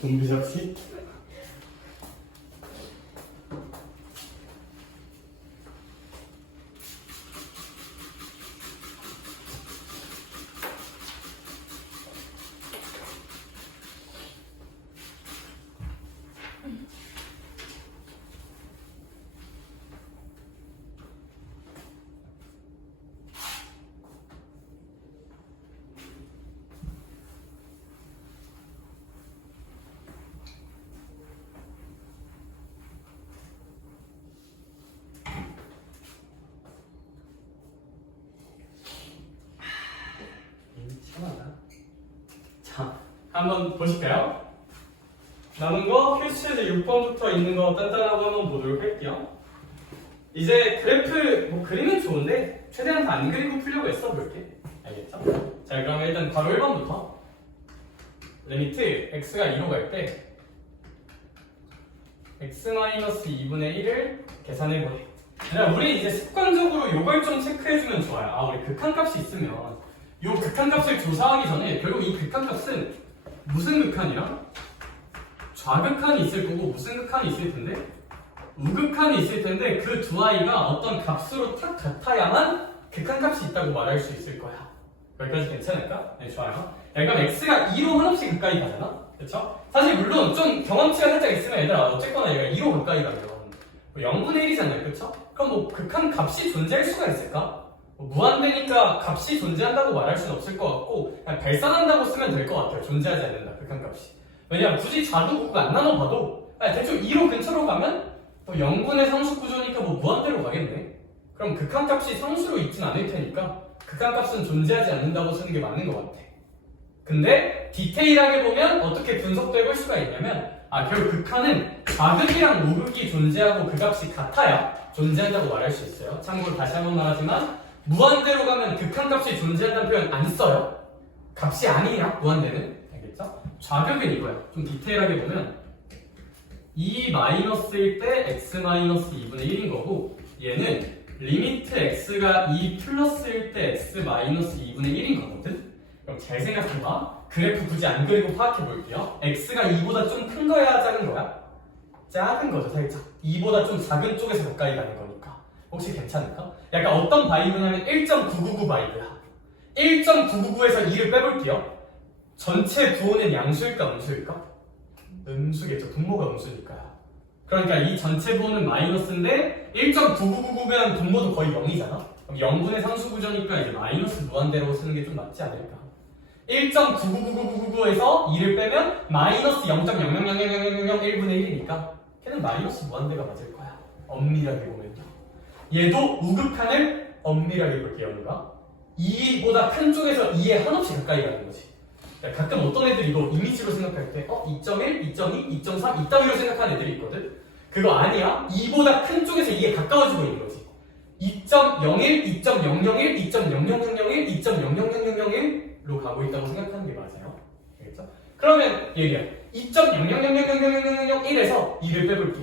좀비 잡기? 자, 한번 보실까요? 남은 거 필수제 6번부터 있는 거 단단하고 한번 보도록 할게요. 이제 그래프 뭐 그리면 좋은데 최대한 다 안 그리고 풀려고 애써 볼게. 알겠죠? 자, 그럼 일단 바로 1번부터 리미트 x가 2로 갈 때 x-2분의 1을 계산해보래. 우리 이제 습관적으로 요걸 좀 체크해주면 좋아요. 아, 우리 극한값이 있으면 요 극한값을 조사하기 전에 결국 이 극한값은 무슨 극한이랑 좌극한이 있을 거고 무슨 극한이 있을 텐데 우극한이 있을 텐데 그 두 아이가 어떤 값으로 딱 같아야만 극한값이 있다고 말할 수 있을 거야. 여기까지 괜찮을까? 네, 좋아요. 그럼 x가 2로 한없이 가까이 가잖아? 그쵸? 사실 물론 좀 경험치가 살짝 있으면 얘들아 어쨌거나 얘가 2로 가까이 가면 뭐 0분의 1이잖아요. 그쵸? 그럼 뭐 극한값이 존재할 수가 있을까? 뭐 무한대니까 값이 존재한다고 말할 수는 없을 것 같고 그냥 발산한다고 쓰면 될 것 같아요. 존재하지 않는다. 극한값이. 왜냐면 굳이 자두국을 안 나눠봐도 대충 2로 근처로 가면 또 0분의 상수 구조니까 뭐 무한대로 가겠네. 그럼 극한값이 상수로 있진 않을 테니까 극한값은 존재하지 않는다고 쓰는 게 맞는 것 같아. 근데 디테일하게 보면 어떻게 분석도 해볼 수가 있냐면 결국 극한은 좌극이랑 우극이 존재하고 그 값이 같아야 존재한다고 말할 수 있어요. 참고로 다시 한번 말하지만 무한대로 가면 극한값이 존재한다는 표현 안 써요. 값이 아니야 무한대는. 알겠죠? 좌극은 이거야. 좀 디테일하게 보면 2 마이너스일 때 x-2분의 1인 거고 얘는 리미트 x가 2 플러스일 때 x-2분의 1인 거거든? 그럼 잘 생각해봐. 그래프 굳이 안 그리고 파악해 볼게요. x가 2보다 좀 큰 거야 작은 거야? 작은 거죠 살짝. 2보다 좀 작은 쪽에서 가까이 가는 거니까. 혹시 괜찮을까? 약간 어떤 바이브냐면 1.999 바이브야. 1.999에서 2를 빼볼게요. 전체 부호는 양수일까 음수일까? 음수겠죠. 분모가 음수니까요. 그러니까 이 전체 부호는 마이너스인데 1.9999면 분모도 거의 0이잖아. 그럼 0분의 상수 구조니까 이제 마이너스 무한대로 쓰는 게 좀 맞지 않을까? 1.9999999에서 2를 빼면 마이너스 0.0000001분의 1이니까 걔는 마이너스 무한대가 맞을 거야. 엄밀하게 보면요. 얘도 우극한을 엄밀하게 볼게요. 누가? 2보다 큰 쪽에서 2에 한없이 가까이 가는 거지. 가끔 어떤 애들이 이거 이미지로 생각할 때 2.1, 2.2, 2.3 이따위로 생각하는 애들이 있거든? 그거 아니야. 2보다 큰 쪽에서 2에 가까워지고 있는 거지. 2.01, 2.001, 2.00001, 2.0000001로 가고 있다고 생각하는 게 맞아요. 알겠죠? 그러면 얘기야. 2.000000001에서 2를 빼볼게.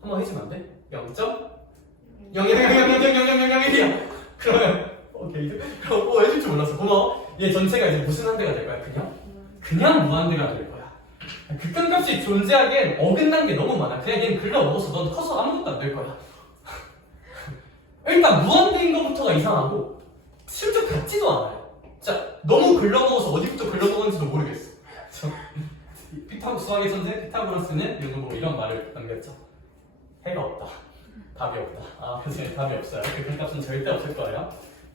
한번 해주면 안 돼? 0.000000001이야. 그러면 오케이. 그럼 해줄 줄 몰랐어. 고마워. 얘 전체가 이제 무슨 한대가 될 거야? 그냥 무한대가 될 거야. 극한값이 존재하기엔 어긋난 게 너무 많아. 그냥 얘는 글러먹어서 넌 커서 아무것도 안 될 거야. 일단 무한대인 것부터가 이상하고 실제 같지도 않아요. 자, 너무 글러먹어서 어디부터 글러먹었는지도 모르겠어. 수학의 천재 피타고라스는 이런 말을 남겼죠. 해가 없다. 답이 없다. 그치, 답이 없어요. 극한값은 절대 없을 거예요.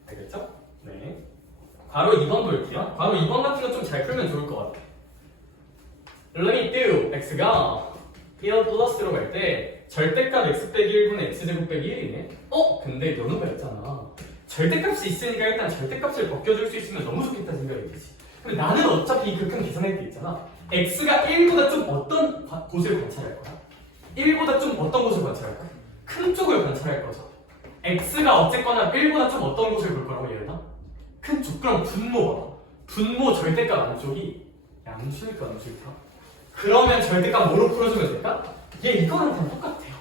알겠죠? 네. 바로 2번 볼게요. 바로 2번 같은 거 좀 잘 풀면 좋을 것 같아. limit x가 1 플러스로 갈 때 절대값 x 빼기 1분의 x제곱 빼기 1이네. 근데 연우가 있잖아. 절대값이 있으니까 일단 절대값을 벗겨줄 수 있으면 너무 좋겠다 생각이 들지. 근데 나는 어차피 이 극한 계산할 때 있잖아. x가 1보다 좀 어떤 곳을 관찰할 거야? 1보다 좀 어떤 곳을 관찰할 거야? 큰 쪽을 관찰할 거죠. x가 어쨌거나 1보다 좀 어떤 곳을 볼 거라고 얘들아? 큰 쪽. 그럼 분모 봐봐. 분모 절대값 안쪽이 양수일까 음수일까? 그러면 절대값 뭐로 풀어주면 될까? 얘 이거랑 그냥 똑같아요.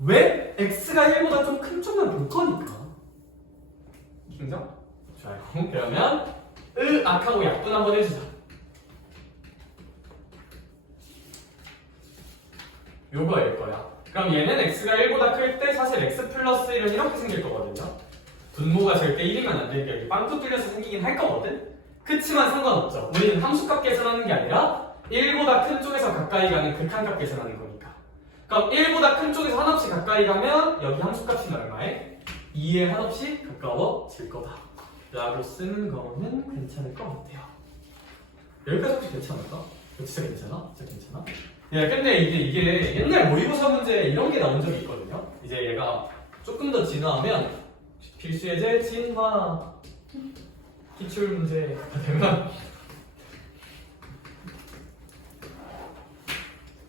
왜? x가 1보다 좀 큰 쪽만 볼 거니까. 인정? 좋아요. 그러면 악하고 약분 한번 해주자. 요거일 거야. 그럼 얘는 x가 1보다 클 때 사실 x 플러스 1은 이렇게 생길 거거든요. 분모가 절대 1이면 안 되니까 여기 빵꾸 뚫려서 생기긴 할 거거든. 그치만 상관없죠. 우리는 함수값 계산하는 게 아니라 1보다 큰 쪽에서 가까이 가는 극한값 계산하는 거니까. 그럼 1보다 큰 쪽에서 한없이 가까이 가면 여기 함수값이 얼마에? 2에 한없이 가까워질 거다 라고 쓰는 거는 괜찮을 것 같아요. 여기까지 혹시 괜찮을까? 진짜 괜찮아? 진짜 괜찮아? 야, 근데 이게 옛날 모의고사 문제 이런 게 나온 적이 있거든요. 이제 얘가 조금 더 진화하면 필수 예제 진화 기출 문제 되면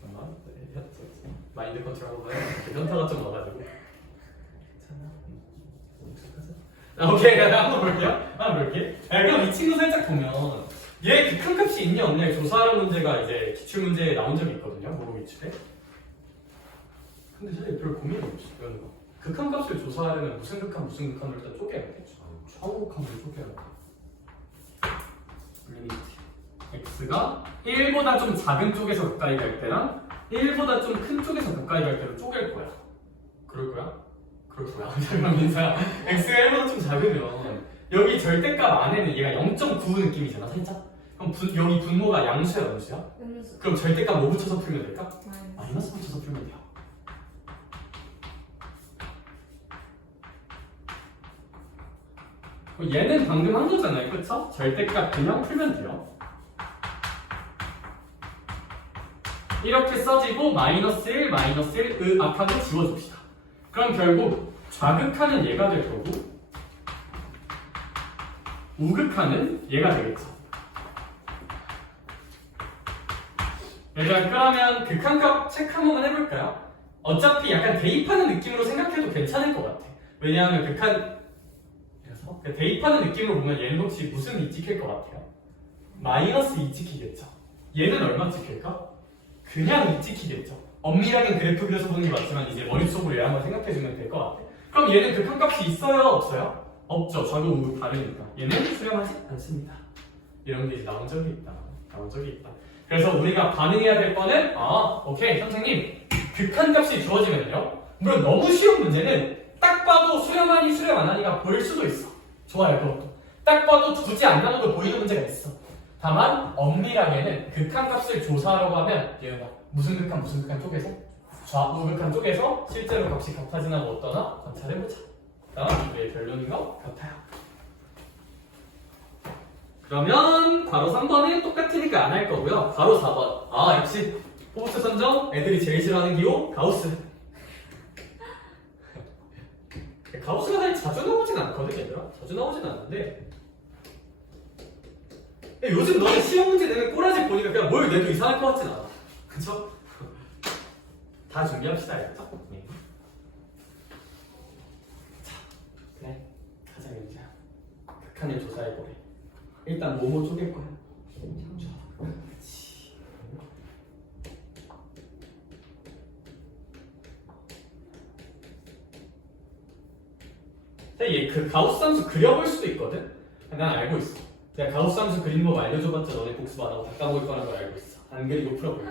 잠깐만 마인드 컨트롤 현타가 좀 와가지고 괜찮아? 오케이 한번 볼게요. 한번 볼게. 그럼 이 친구 살짝 보면 얘 극한값이 있냐 없냐 조사하는 문제가 이제 기출 문제에 나온 적이 있거든요. 모의 기출에. 근데 사실 별 고민이 없어. 이런 거. 극한값을 조사하려면 무슨 극한을 일단 쪼개야겠죠. 좌우 극한을 쪼개야 돼. 리미트 x가 1보다 좀 작은 쪽에서 가까이 갈 때랑 1보다 좀 큰 쪽에서 가까이 갈 때로 쪼갤 거야. 그럴 거야? 그럴 거야. 잠깐만 민서야. x가 1보다 좀 작으면 여기 절대값 안에는 얘가 0.9 느낌이잖아 살짝. 그럼 여기 분모가 양수야 음수야? 음수. 그럼 절대값 뭐 붙여서 풀면 될까? 마이너스. 마이너스 붙여서 풀면 돼요. 얘는 방금 한 거잖아요, 그쵸? 절대값 그냥 풀면 돼요. 이렇게 써지고 마이너스 1, 마이너스 1, 앞하고 지워줍시다. 그럼 결국 좌극하는 얘가 될 거고 우극하는 얘가 되겠죠. 얘들아, 그러면 극한값 체크 한 번만 해볼까요? 어차피 약간 대입하는 느낌으로 생각해도 괜찮을 것 같아. 왜냐하면 대입하는 느낌으로 보면 얘는 혹시 무슨 2 찍힐 것 같아요? 마이너스 2 찍히겠죠. 얘는 얼마 찍힐까? 그냥 2 찍히겠죠. 엄밀하게 그래프 그려서 보는 게 맞지만 이제 머릿속으로 얘 한번 생각해주면 될 것 같아. 그럼 얘는 극한값이 있어요? 없어요? 없죠. 좌우 우극 다르니까. 얘는 수렴하지 않습니다. 이런 게 이제 나온 적이 있다. 그래서 우리가 반응해야 될 거는 오케이 선생님 극한값이 주어지면요. 물론 너무 쉬운 문제는 딱 봐도 수렴하니 수렴 안 하니가 보일 수도 있어. 좋아요. 그것도 딱 봐도 굳이 안 나눠도 보이는 문제가 있어. 다만 엄밀하게는 극한값을 조사하려고 하면 얘가 무슨 극한 쪽에서 좌우극한 쪽에서 실제로 값이 같아지나 뭐 어떠나 관찰해보자. 이게 결론인 것 같아요. 그러면 바로 3번은 똑같으니까 안 할 거고요. 바로 4번. 역시 포스트 선정 애들이 제일 싫어하는 기호 가우스. 가우스가 사실 자주 나오진 않거든 얘들아. 자주 나오진 않는데 요즘 너네 시험 문제 내는 꼬라지 보니까 그냥 뭘 내도 이상할 것 같진 않아. 그쵸? 다 준비합시다 알겠죠? 네. 자, 그래 가자 윤지야. 극한을 조사해보래. 일단 뭐뭐 쪼갤 거야? 그렇지. 얘 그 가우스 함수 그려볼 수도 있거든? 난 알고 있어. 내가 가우스 함수 그리는 법 알려줘봤자 너네 복습 안 하고 다 까먹을 거라는 걸 알고 있어. 안 그리고 풀어볼게.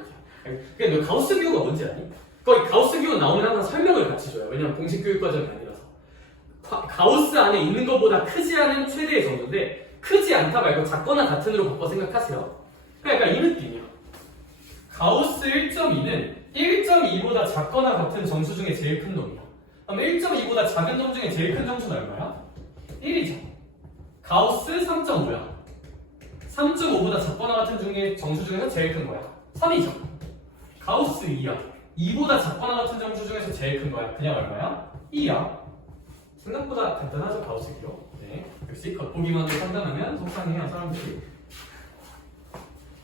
그냥 너 가우스 기호가 뭔지 아니? 거기 가우스 기호 나오면 항상 설명을 같이 줘요. 왜냐면 공식 교육 과정이 아니라서. 가우스 안에 있는 것보다 크지 않은 최대의 정도인데 크지 않다 말고 작거나 같은으로 바꿔 생각하세요. 그러니까 이 느낌이야. 가우스 1.2는 1.2보다 작거나 같은 정수 중에 제일 큰 놈이야. 그럼 1.2보다 작은 놈 중에 제일 큰 정수는 얼마야? 1이죠. 가우스 3.5야. 3.5보다 작거나 같은 정수 중에서 제일 큰 거야. 3이죠. 가우스 2야. 2보다 작거나 같은 정수 중에서 제일 큰 거야. 그냥 얼마야? 2야. 생각보다 간단하죠, 가우스 기호. 네. 역시 겉보기만으로 판단하면 속상해요, 사람들이.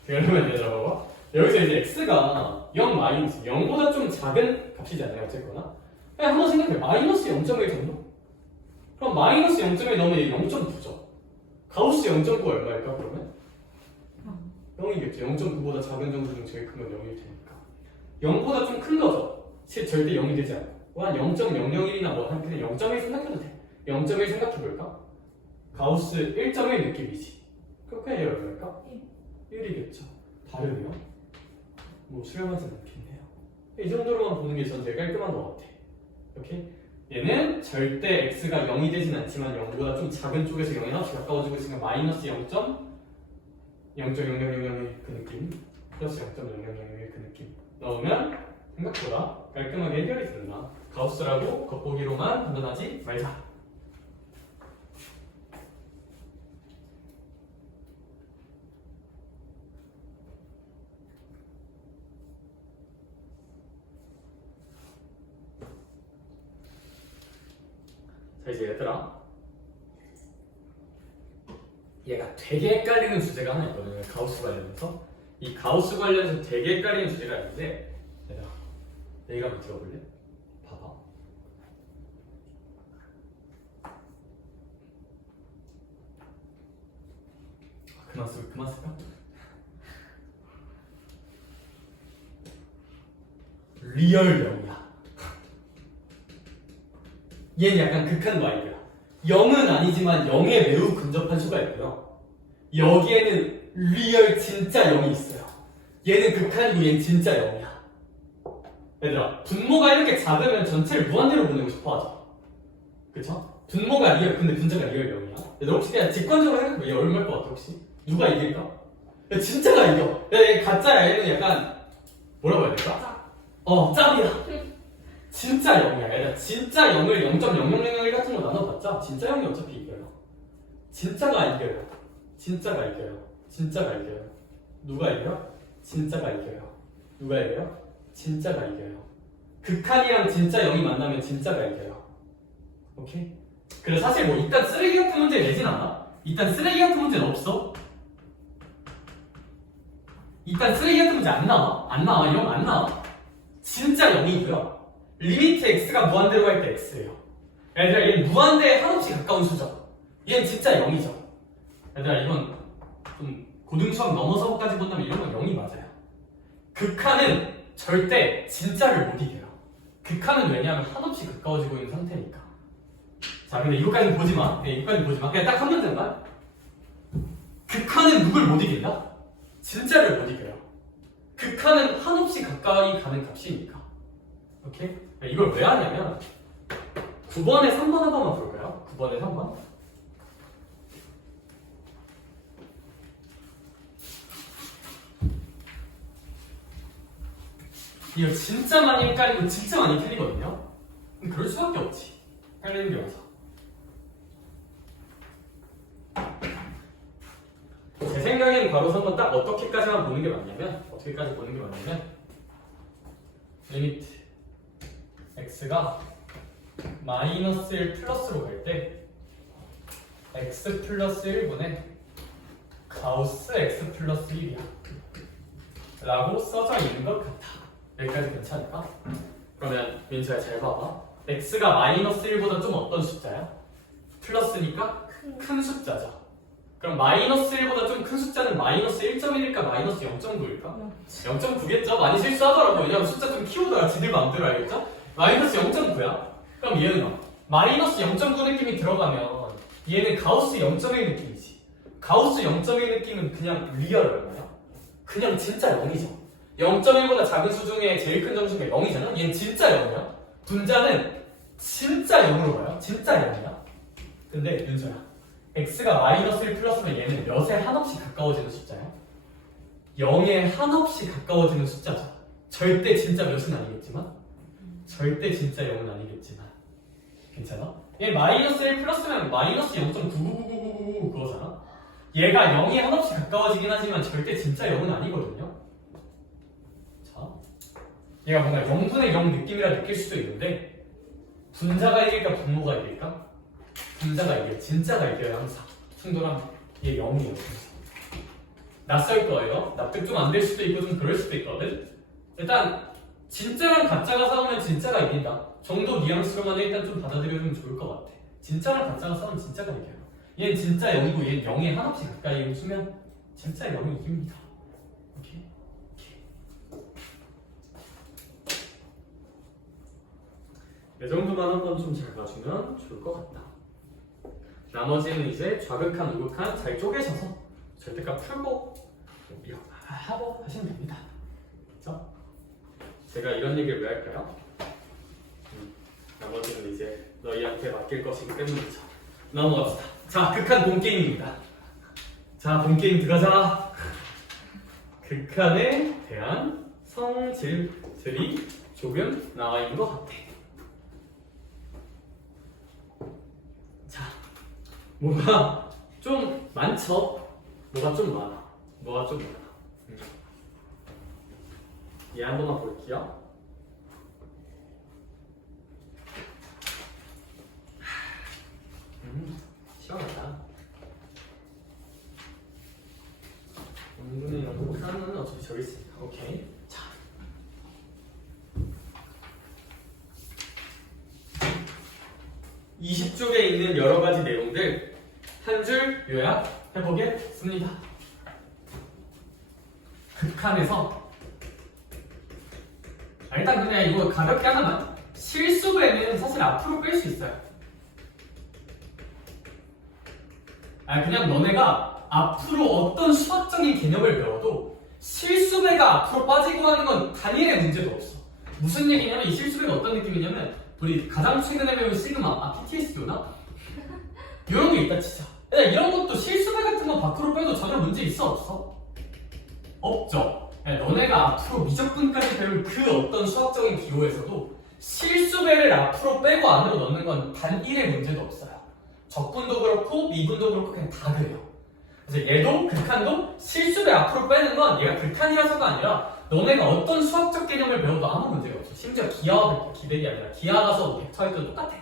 그러면 얘들아 봐봐. 여기서 이제 x가 0 마이너스 0보다 좀 작은 값이잖아요, 어쨌거나. 그냥 한번 생각해. 마이너스 0.1 정도? 그럼 마이너스 0.1 넣으면 0.9죠. 가우스 0.9가 얼마일까, 그러면? 0이겠죠. 0.9보다 작은 정수 중 제일 큰 건 0일 테니까. 0보다 좀 큰 거죠. 절대 0이 되지 않고. 한 0.001이나 뭐, 한 그냥 0.1 생각해도 돼. 0.1 생각해볼까? 가우스 1.1 느낌이지. 그럼 그냥 얘 얼마일까? 1이겠죠. 다르네요. 뭐 수렴하진 않겠네요. 이 정도로만 보는 게 전 제일 깔끔한 것 같아. 오케이? 얘는 절대 x가 0이 되진 않지만 0보다 좀 작은 쪽에서 0에 하나씩 가까워지고 있으니까 마이너스 0.00001 그 느낌 플러스 0.0001 그 느낌 넣으면 생각보다 깔끔하게 해결이 된다. 가우스라고 겉보기로만 판단하지 말자. 자 이제 얘들아, 얘가 되게 헷갈리는 주제가 하나 있거든요. 가우스 관련해서. 이 가우스 관련해서 되게 헷갈리는 주제가 있는데, 얘들아 얘기가 한번 들어볼래? 봐봐. 그만 쓸까? 리얼 0이야. 얘는 약간 극한 과입이야. 0은 아니지만 0에 매우 근접한 수가 있고요. 여기에는 리얼 진짜 0이 있어요. 얘는 극한이고 얘는 진짜 0이야. 얘들아, 분모가 이렇게 작으면 전체를 무한대로 보내고 싶어 하죠. 그쵸? 분모가 리얼, 근데 분자가 리얼 0이야. 얘들아, 혹시 그냥 직관적으로 생각해봐. 얘 얼마일 것 같아, 혹시? 누가 이길까? 야, 진짜가 이겨. 야, 얘 가짜야. 얘는 약간, 뭐라고 해야 될까? 짭이야. 진짜 0이야. 얘들아, 진짜 0을 0.0001 같은 거 나눠봤자 진짜 0이 어차피 이겨요. 진짜가 이겨요. 진짜가 이겨요. 진짜가 이겨요. 누가 이겨요? 진짜가 이겨요. 누가 이겨요? 진짜가 이겨요. 극한이랑 진짜 0이 만나면 진짜가 이겨요. 오케이? 그래 사실 뭐 이딴 쓰레기 같은 문제 내진 않아. 이딴 쓰레기 같은 문제는 없어. 이딴 쓰레기 같은 문제 안 나와. 안 나와. 이런 거 안 나와. 진짜 0이고요. 리미트 x가 무한대로 갈 때 x예요. 얘들아, 얘는 무한대에 한없이 가까운 수죠. 얘는 진짜 0이죠. 얘들아, 이건 좀 고등수학 넘어서까지 본다면 이런 건 0이 맞아요. 극한은 절대 진짜를 못 이겨요. 극한은 왜냐하면 한없이 가까워지고 있는 상태니까. 자, 근데 이거까지는 보지 마. 이거까지는 보지 마. 그냥 딱 한 문제만. 극한은 누굴 못 이긴다? 진짜를 못 이겨요. 극한은 한없이 가까이 가는 값이니까. 오케이? 이걸 왜 하냐면 9번에 3번 한 번만 볼까요? 9번에 3번. 이거 진짜 많이 헷갈리고 진짜 많이 틀리거든요? 그럴 수밖에 없지. 헷갈리는 게 많아서. 제 생각에는 바로 3번 딱 어떻게까지만 보는 게 맞냐면 리미트 x가 마이너스 1 플러스로 갈 때 x 플러스 1분의 가우스 x 플러스 1이야 라고 써져 있는 것 같아. 여기까지 괜찮을까? 그러면 민수야 잘 봐봐. x가 마이너스 1보다 좀 어떤 숫자야? 플러스니까 큰 숫자죠. 그럼 마이너스 1보다 좀 큰 숫자는 마이너스 1.1일까 마이너스 0.9일까? 0.9겠죠? 많이 실수하더라고. 왜냐면 숫자 좀 키우더라. 지들 마음대로 알겠죠? 마이너스 0.9야. 그럼 얘는 마이너스 0.9 느낌이 들어가면 얘는 가우스 0.1 느낌이지. 가우스 0.1 느낌은 그냥 리얼 얼마야? 그냥 진짜 0이죠. 0.1보다 작은 수 중에 제일 큰 점수가 0이잖아? 얘는 진짜 0이야. 분자는 진짜 0으로 가요. 진짜 0이야. 근데 윤서야, x가 마이너스 1 플러스면 얘는 몇에 한없이 가까워지는 숫자야? 0에 한없이 가까워지는 숫자죠. 절대 진짜 몇은 아니겠지만 절대 진짜 0은 아니겠지만 괜찮아? 얘 마이너스 1 플러스면 마이너스 0.99999 그거잖아? 얘가 0에 한없이 가까워지긴 하지만 절대 진짜 0은 아니거든요? 자, 얘가 뭔가 0분의 0 느낌이라 느낄 수도 있는데 분자가 이길까 분모가 이길까? 분자가 이겨요. 진짜가 이겨요. 항상 충돌하면 얘 0이에요. 낯설 거예요. 납득 좀 안 될 수도 있고 좀 그럴 수도 있거든. 일단 진짜랑 가짜가 싸우면 진짜가 이긴다 정도 뉘앙스로만 일단 좀 받아들여주면 좋을 것 같아. 진짜랑 가짜가 싸우면 진짜가 이겨요. 얘는 진짜 0이고 얘는 0에 한없이 가까이 웃으면 진짜 0이 이깁니다. 오케이? 이 정도만 한번 좀 잘 봐주면 좋을 것 같다. 나머지는 이제 좌극한, 우극한 잘 쪼개셔서 절대값 풀고 하고 하시면 됩니다. 그렇죠? 제가 이런 얘기를 왜 할까요? 나머지는 이제 너희한테 맡길 것이기 때문이죠. 넘어갑시다. 자, 극한 본게임입니다. 자, 본게임 들어가자. 극한에 대한 성질들이 조금 나와 있는 것 같아. 자, 뭐가 좀 많죠? 뭐가 좀 많아. 뭐가 좀 많아. 얘 한 번만 볼게요. 시원하다. 은근히 이런 하나는 어차피 저기 있으니까. 오케이. 자. 20쪽에 있는 여러 가지 내용들 한 줄 요약해보겠습니다. 극한에서 일단 그냥 이거 가볍게 하나만 실수배는 사실 앞으로 뺄 수 있어요. 그냥 너네가 앞으로 어떤 수학적인 개념을 배워도 실수배가 앞으로 빠지고 하는 건 단일의 문제도 없어. 무슨 얘기냐면 이 실수배가 어떤 느낌이냐면 우리 가장 최근에 배운 시그마, PTSD나 이런 게 있다 치자. 이런 것도 실수배 같은 거 밖으로 빼도 전혀 문제 있어 없어? 없죠. 너네가 앞으로 미적분까지 배울 그 어떤 수학적인 기호에서도 실수배를 앞으로 빼고 안으로 넣는 건 단일의 문제도 없어요. 적분도 그렇고 미분도 그렇고 그냥 다 그래요. 그래서 얘도 극한도 실수배 앞으로 빼는 건 얘가 극한이라서가 아니라 너네가 어떤 수학적 개념을 배워도 아무 문제가 없어. 심지어 기하와 기백이 아니라 기하 가서 벡터에도 똑같아.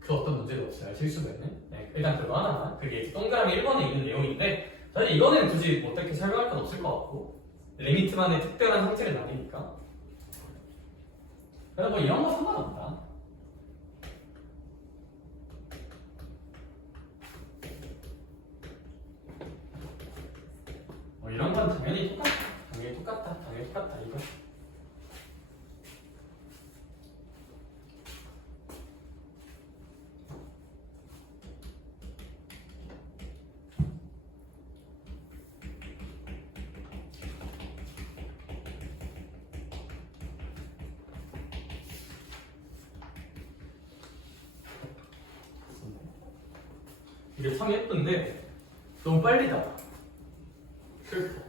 그 어떤 문제도 없어요. 실수배는. 일단 그거 하나만. 그게 이제 동그라미 1번에 있는 내용인데 사실 이거는 굳이 어떻게 설명할 건 없을 것 같고 리미트만의 특별한 형태를 나뉘니까. 그래서 뭐 이런 거 상관없다. 이런 건 당연히 똑같다. 당연히 똑같다. 당연히 똑같다. 이거. 이게 참 예쁜데 너무 빨리 닫아. 슬퍼.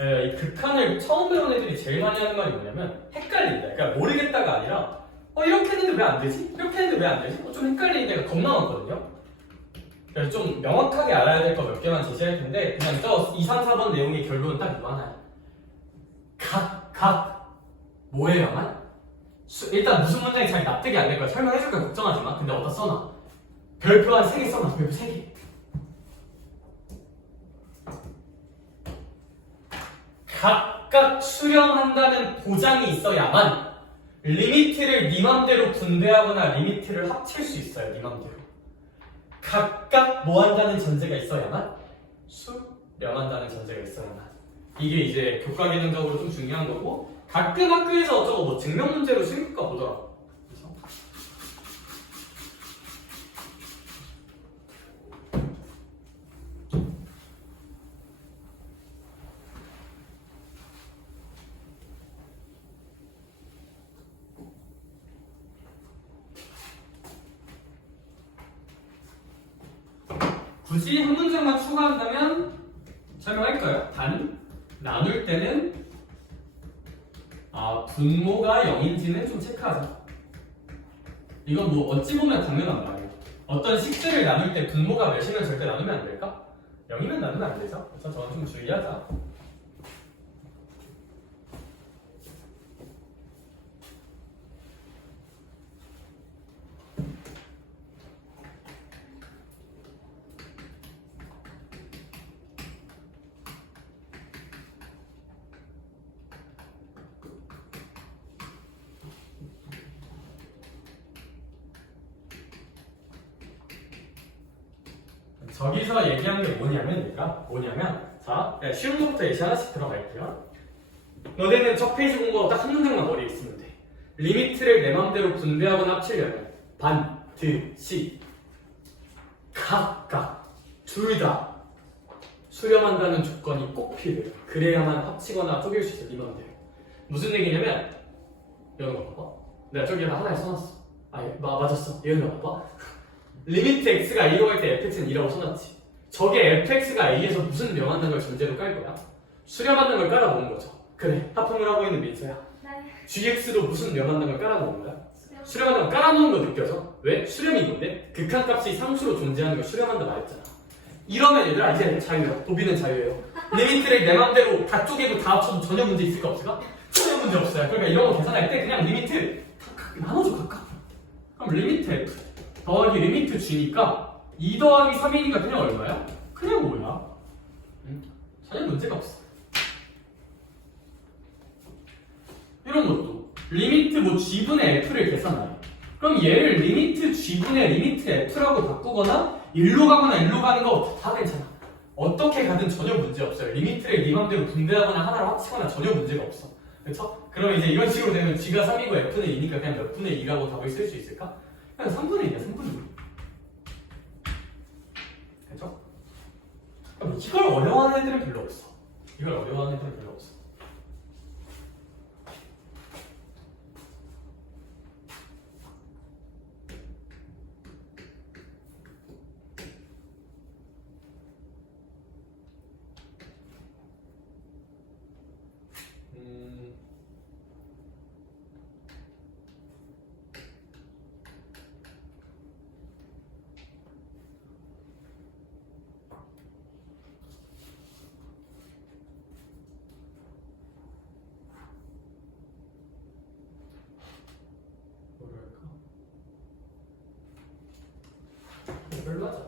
이 극한을 처음 배운 애들이 제일 많이 하는 말이 뭐냐면 헷갈린다. 그러니까 모르겠다가 아니라 이렇게 했는데 왜 안 되지? 이렇게 했는데 왜 안 되지? 좀 헷갈리는 데가 겁나 많거든요. 그래서 좀 명확하게 알아야 될 거 몇 개만 제시할 텐데 그냥 저 2, 3, 4번 내용의 결론은 딱 이거 하나야. 각 뭐예요만? 일단 무슨 문장이 잘 납득이 안 될 거야. 설명해줄 거야. 걱정하지 마. 근데 어디다 써놔. 별표 한 3개 써놔. 별표 3개. 각각 수렴한다는 보장이 있어야만 리미트를 네 맘대로 분배하거나 리미트를 합칠 수 있어요. 네 맘대로. 각각 뭐 한다는 전제가 있어야만 수렴한다는 전제가 있어야만 이게 이제 교과 개념적으로 좀 중요한 거고 가끔 학교에서 어쩌고 뭐 증명 문제로 시급가 보더라고. 그래서 굳이 한 문장만 추가한다면 설명할까요? 단, 나눌 때는 분모가 0인지는 좀 체크하자. 이건 뭐 어찌 보면 당연한 말이에요. 어떤 식들을 나눌 때 분모가 몇이면 절대 나누면 안 될까? 0이면 나누면 안 되죠. 그래서 저는 좀 주의하자. 저기서 얘기하는 게 뭐냐면 자, 쉬운 것부터 예시 하나씩 들어갈게요. 너네는 첫 페이지 공부하고 딱 한 문장만 머리에 있으면 돼. 리미트를 내 맘대로 분배하거나 합치려면 반드시 각각 둘 다 수렴한다는 조건이 꼭 필요해요. 그래야만 합치거나 쪼갤 수 있어. 네 맘대로. 무슨 얘기냐면 이런 거 봐봐. 내가 저기에다 하나에 써놨어. 맞았어. 이런 거 봐봐. 리미트 x가 a로 갈 때 fx는 2라고 써놨지. 저게 fx가 a에서 무슨 명한다는 걸 전제로 깔 거야. 수렴한다는 걸 깔아놓은 거죠. 그래, 하품을 하고 있는 민서야. 네. gx도 무슨 명한다는 걸 깔아놓은 거야. 수렴한다는 걸 깔아놓은 거 느껴져? 왜? 수렴이 이건데 극한값이 상수로 존재하는 걸 수렴한다 말했잖아. 이러면 얘들아 이제 자유야. 도비는 자유예요. 리미트를 내 맘대로 다 쪼개고 다 합쳐도 전혀 문제 있을까 없을까? 전혀 문제 없어요. 그러니까 이런 거 계산할 때 그냥 리미트 각각 나눠줘 각각. 그럼 리미트 f 더하기 리미트 g니까 2 더하기 3이니까 그냥 얼마야? 그냥 5야. 전혀 문제가 없어. 이런 것도 리미트 뭐 g분의 f를 계산하래. 그럼 얘를 리미트 g분의 리미트 f라고 바꾸거나 1로 가거나 1로 가는 거 다 괜찮아. 어떻게 가든 전혀 문제 없어요. 리미트를 네 맘대로 분배하거나 하나로 합치거나 전혀 문제가 없어. 그렇죠? 그럼 이제 이런 식으로 되면 g가 3이고 f는 2니까 그냥 몇 분의 2라고 답을 쓸 수 있을까? 그냥 3분의 2야 3분의 2. 그렇죠? 그럼 이걸 어려워하는 애들은 별로 없어. 이걸 어려워하는 애들은 별로 없어. 별로 하자.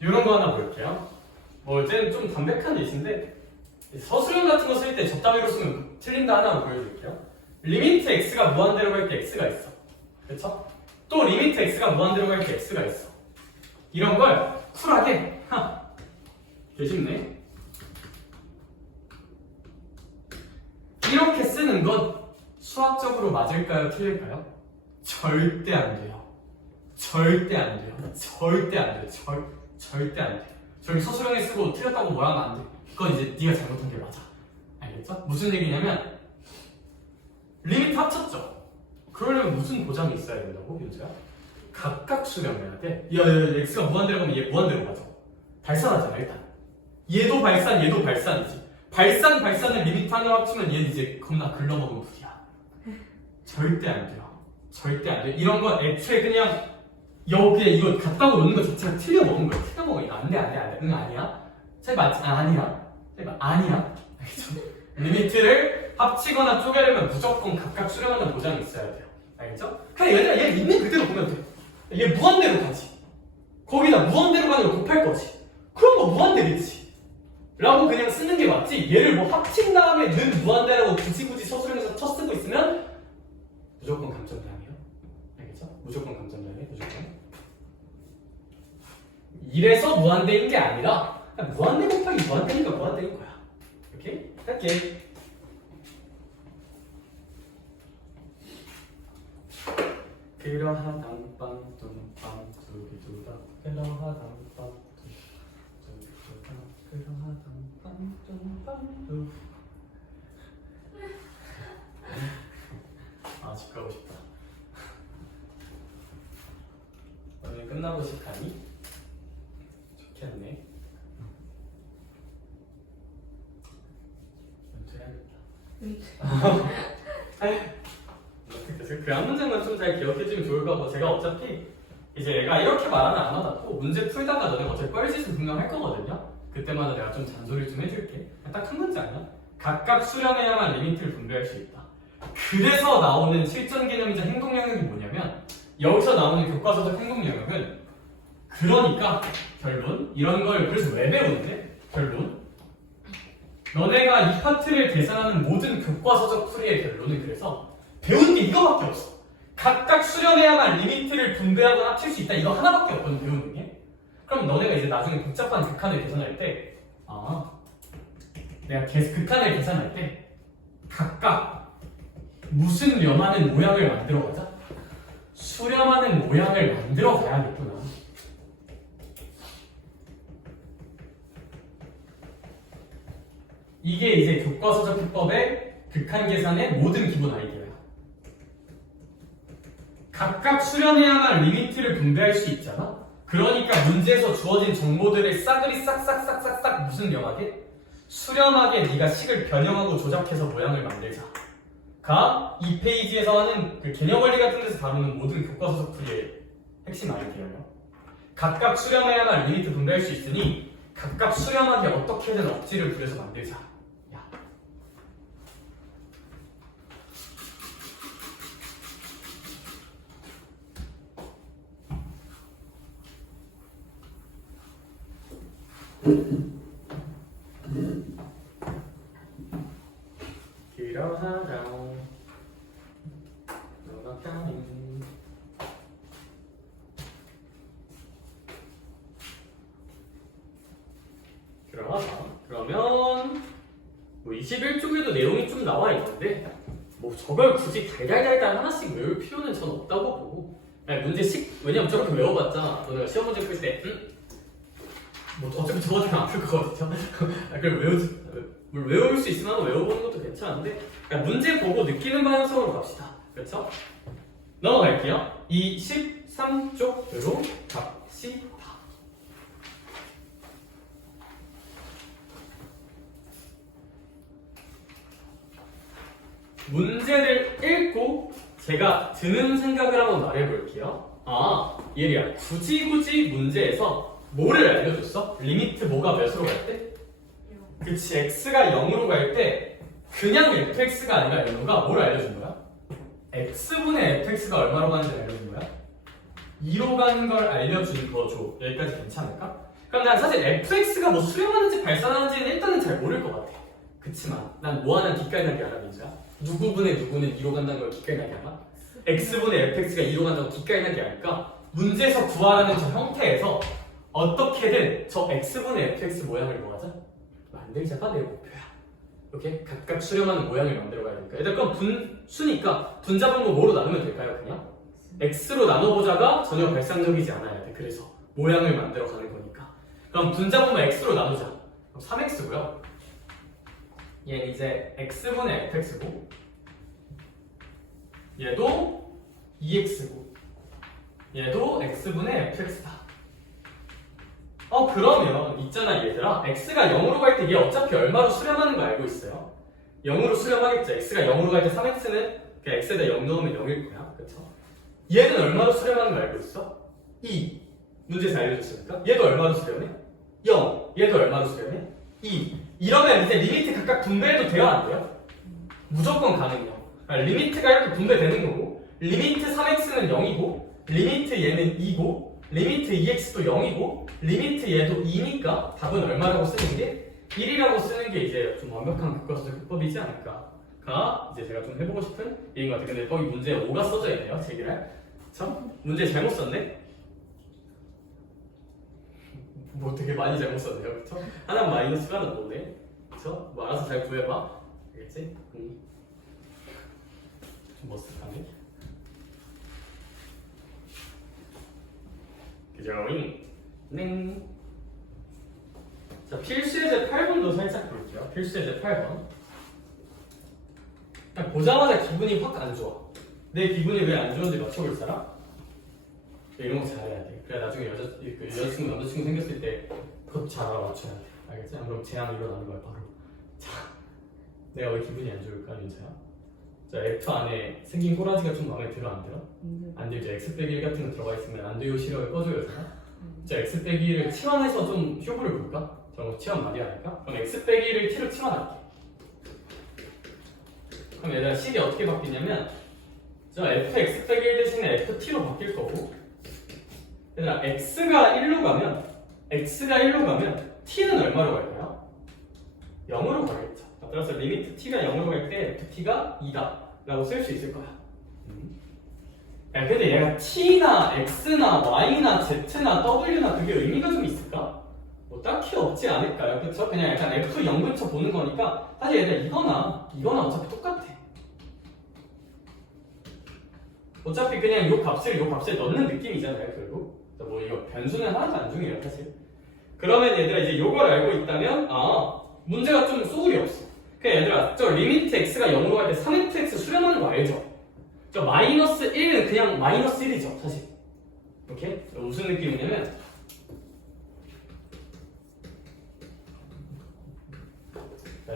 이런 거 하나 볼게요. 이제는 좀 담백한 예시인데 서술형 같은 거 쓸 때 적당히로 쓰면 틀린다 하나 보여드릴게요. 리미트 x가 무한대로 갈 때 x가 있어. 그렇죠? 또 리미트 x가 무한대로 갈 때 x가 있어. 이런 걸 쿨하게 개 쉽네. 이렇게 쓰는 건 수학적으로 맞을까요? 틀릴까요? 절대 안 돼요. 절대 안 돼요. 절대 안 돼요. 절대 안 돼. 저기 서술형에 쓰고 틀렸다고 뭐라면 안 돼. 그건 이제 네가 잘못한 게 맞아. 알겠죠? 무슨 얘기냐면 리미트 합쳤죠? 그러려면 무슨 보장이 있어야 된다고, 윤주야? 각각 수렴해야 돼. 야, x가 무한대로 가면 얘 무한대로 가죠. 발산하잖아, 일단. 얘도 발산, 얘도 발산이지. 발산을 리미트 하나로 합치면 얘는 이제 겁나 글러먹은 불이야. 절대 안 돼요. 절대 안 돼. 이런 거 애초에 그냥 그냥 이거 갖다 놓는 거 자체가 틀려 먹은 거야. 틀려 먹어. 이거 안 돼. 응, 아니야. 제발 아니야. 제발 아니야. 알겠죠? 리미트를 합치거나 쪼개려면 무조건 각각 수렴하는 보장이 있어야 돼요. 알겠죠? 그냥 얘들아 얘 있는 그대로 보면 돼. 얘 무한대로 가지. 거기다 무한대로 가는 걸 곱할 거지. 그럼 뭐 무한대겠지. 라고 그냥 쓰는 게 맞지. 얘를 뭐 합친 다음에 는 무한대라고 굳이 서술형에서 쳐 쓰고 있으면 무조건 감점당해요. 알겠죠? 무조건 감점당해. 무조건. 이래서 무한대인 게 아니라 무한대 곱하기 무한대니까 무한대인 거야. 오케이? 할게. 그러하당 빵 두기두다 그러하당 빵 두기두다 그러하당 빵 두. 집 가고 싶다. 오늘 끝나고 싶다니? 좋겠네. 연주해야겠다. 그 한 문장만 좀 잘 기억해주면 좋을 것 같고, 제가 어차피 이제 얘가 이렇게 말하면 안 와닿고 문제 풀다가 너네가 어차피 뻘짓을 분명 할 거거든요. 그때마다 내가 좀 잔소리를 좀 해줄게. 딱 한 문장이야. 각각 수렴해야만 리미트를 분배할 수 있다. 그래서 나오는 실전 개념이자 행동 영역이 뭐냐면, 여기서 나오는 교과서적 행동 영역은, 그러니까 결론 이런 걸 그래서 왜 배우는데? 결론 너네가 이 파트를 계산하는 모든 교과서적 풀이의 결론은 그래서 배운 게 이거밖에 없어. 각각 수렴해야만 리미트를 분배하거나 합칠 수 있다. 이거 하나밖에 없거든, 배우는 게. 그럼 너네가 이제 나중에 복잡한 극한을 계산할 때, 내가 극한을 계산할 때 각각 무슨 렴하는 모양을 만들어 가자? 수렴하는 모양을 만들어 가야겠구나. 이게 이제 교과서적 해법의 극한 계산의 모든 기본 아이디어야. 각각 수렴해야만 리미트를 분배할 수 있잖아? 그러니까 문제에서 주어진 정보들을 싸그리 싹싹싹싹싹 무슨 렴하게? 수렴하게 네가 식을 변형하고 조작해서 모양을 만들자. 가 이 페이지에서 하는 그 개념 원리 같은 데서 다루는 모든 교과서적 풀이의 핵심 아이디어예요. 각각 수렴해야만 리미트 분배할 수 있으니 각각 수렴하게 어떻게든 억지를 부려서 만들자. 야. 그러하자. 그러면 뭐 21쪽에도 내용이 좀 나와 있는데 뭐 저걸 굳이 달달달달 하나씩 외울 필요는 전 없다고 보고 문제식 왜냐면 저렇게 외워봤자 너네가 시험 문제 풀 때 뭐 어차피 저한테는 안 풀 거거든요. 그걸 외울 수 있으면 외워보는 것도 괜찮은데 문제 보고 느끼는 방향성으로 갑시다. 그렇죠? 넘어갈게요. 이 13쪽으로 갑시다. 문제를 읽고 제가 드는 생각을 한번 말해볼게요. 아, 예리야. 굳이 문제에서 뭐를 알려줬어? 리미트 뭐가 몇으로 갈 때? 그치, x가 0으로 갈 때 그냥 fx가 아니라 연우가 뭘 알려준 거야? x분의 fx가 얼마로 가는지 알려준 거야? 2로 가는 걸 알려준 거죠. 여기까지 괜찮을까? 그럼 난 사실 fx가 뭐 수렴하는지 발산하는지는 일단은 잘 모를 것 같아. 그치만 난 뭐 하나 기깔나게 알아, 민수야? 누구분의 누구는 2로 간다는 걸 기깔나게 알아? x분의 fx가 2로 간다고 기깔나게 알까? 문제에서 구하라는 저 형태에서 어떻게든 저 x분의 fx 모양을 뭐하자? 만들자가 내 목표야. 이렇게 각각 수렴하는 모양을 만들어 가야 되니까. 일단 그럼 분수니까 분자분모 뭐로 나누면 될까요? 그냥? x로 나눠보자가 전혀 발상적이지 않아야 돼. 그래서 모양을 만들어 가는 거니까. 그럼 분자분모 x로 나누자. 그럼 3x고요. 얘는 이제 x분의 fx고 얘도 2x고 얘도 x분의 fx다. 그러면 있잖아 얘들아, x가 0으로 갈 때 얘 어차피 얼마로 수렴하는 거 알고 있어요? 0으로 수렴하겠죠. x가 0으로 갈 때 3x는 그냥 x에다 0 넣으면 0일 거야. 그쵸? 얘는 얼마로 수렴하는 거 알고 있어? 2. 문제에서 알려줬으니까. 얘도 얼마로 수렴해? 0. 얘도 얼마로 수렴해? 2. 이러면 이제 리미트 각각 분배해도 돼요? 안 돼요? 무조건 가능해요. 리미트가 이렇게 분배되는 거고, 리미트 3x는 0이고, 리미트 얘는 2고, 리미트 2x도 0이고, 리미트 얘도 2니까 답은 얼마라고 쓰는 게 1이라고 쓰는 게 이제 좀 완벽한 교과서적 해법이지 않을까가 이제 제가 좀 해보고 싶은 얘기인 것 같아요. 근데 거기 문제에 5가 써져 있네요. 제기랄. 참 문제 잘못 썼네. 뭐 되게 많이 잘못 썼네요. 그쵸? 하나 마이너스가 하나 넣네. 그쵸? 뭐 알아서 잘 구해봐. 알겠지? 좀 머쓱하네. 그죠? 네. 자, 필수예제 8번도 살짝 볼게요. 필수예제 8번. 그냥 보자마자 기분이 확 안 좋아. 내 기분이 왜 안 좋은지 맞춰볼 사람? 이런 거 잘해야 돼. 그래 나중에 여자친구, 남자친구 생겼을 때 그것도 잘 알아맞혀야 돼. 알겠지? 안 그럼 재앙 일어나는 거야 바로. 자, 내가 왜 기분이 안 좋을까, 민서야? 자, F 안에 생긴 꼬라지가 좀 마음에 들어, 안 들어? 안 들죠. X 빼기 1 같은 거 들어가 있으면 안 돼요, 싫어요, 꺼줘요. 자, X 빼기 1을 치환해서 좀 효부를 볼까? 저런 거 치환 많이 하니까? 그럼 X 빼기 1을 T로 치환할게. 그럼 얘들아 식이 어떻게 바뀌냐면 저 fx 빼기 1 대신에 ft로 바뀔 거고, 얘들아 x가 1로 가면 t는 얼마로 갈까요? 0으로 가겠죠. 따라서 리미트 t가 0으로 갈 때 ft가 2다 라고 쓸 수 있을 거야. 야, 근데 얘가 t나 x나 y나 z나 w나 그게 의미가 좀 있을까? 뭐 딱히 없지 않을까요? 그쵸? 그냥 약간 F 0 근처 보는 거니까 사실 얘들 이거나 어차피 똑같아. 어차피 그냥 요 값을 넣는 느낌이잖아요, 결국. 뭐 이거 변수는 하나도 안 중요해요, 사실. 그러면 얘들아 이제 요걸 알고 있다면 문제가 좀 소울이 없어. 그냥 얘들아 저 리미트 x가 0으로 갈 때 3x 수렴하는 거 알죠? 저 마이너스 1은 그냥 마이너스 1이죠, 사실. 오케이? 무슨 느낌이냐면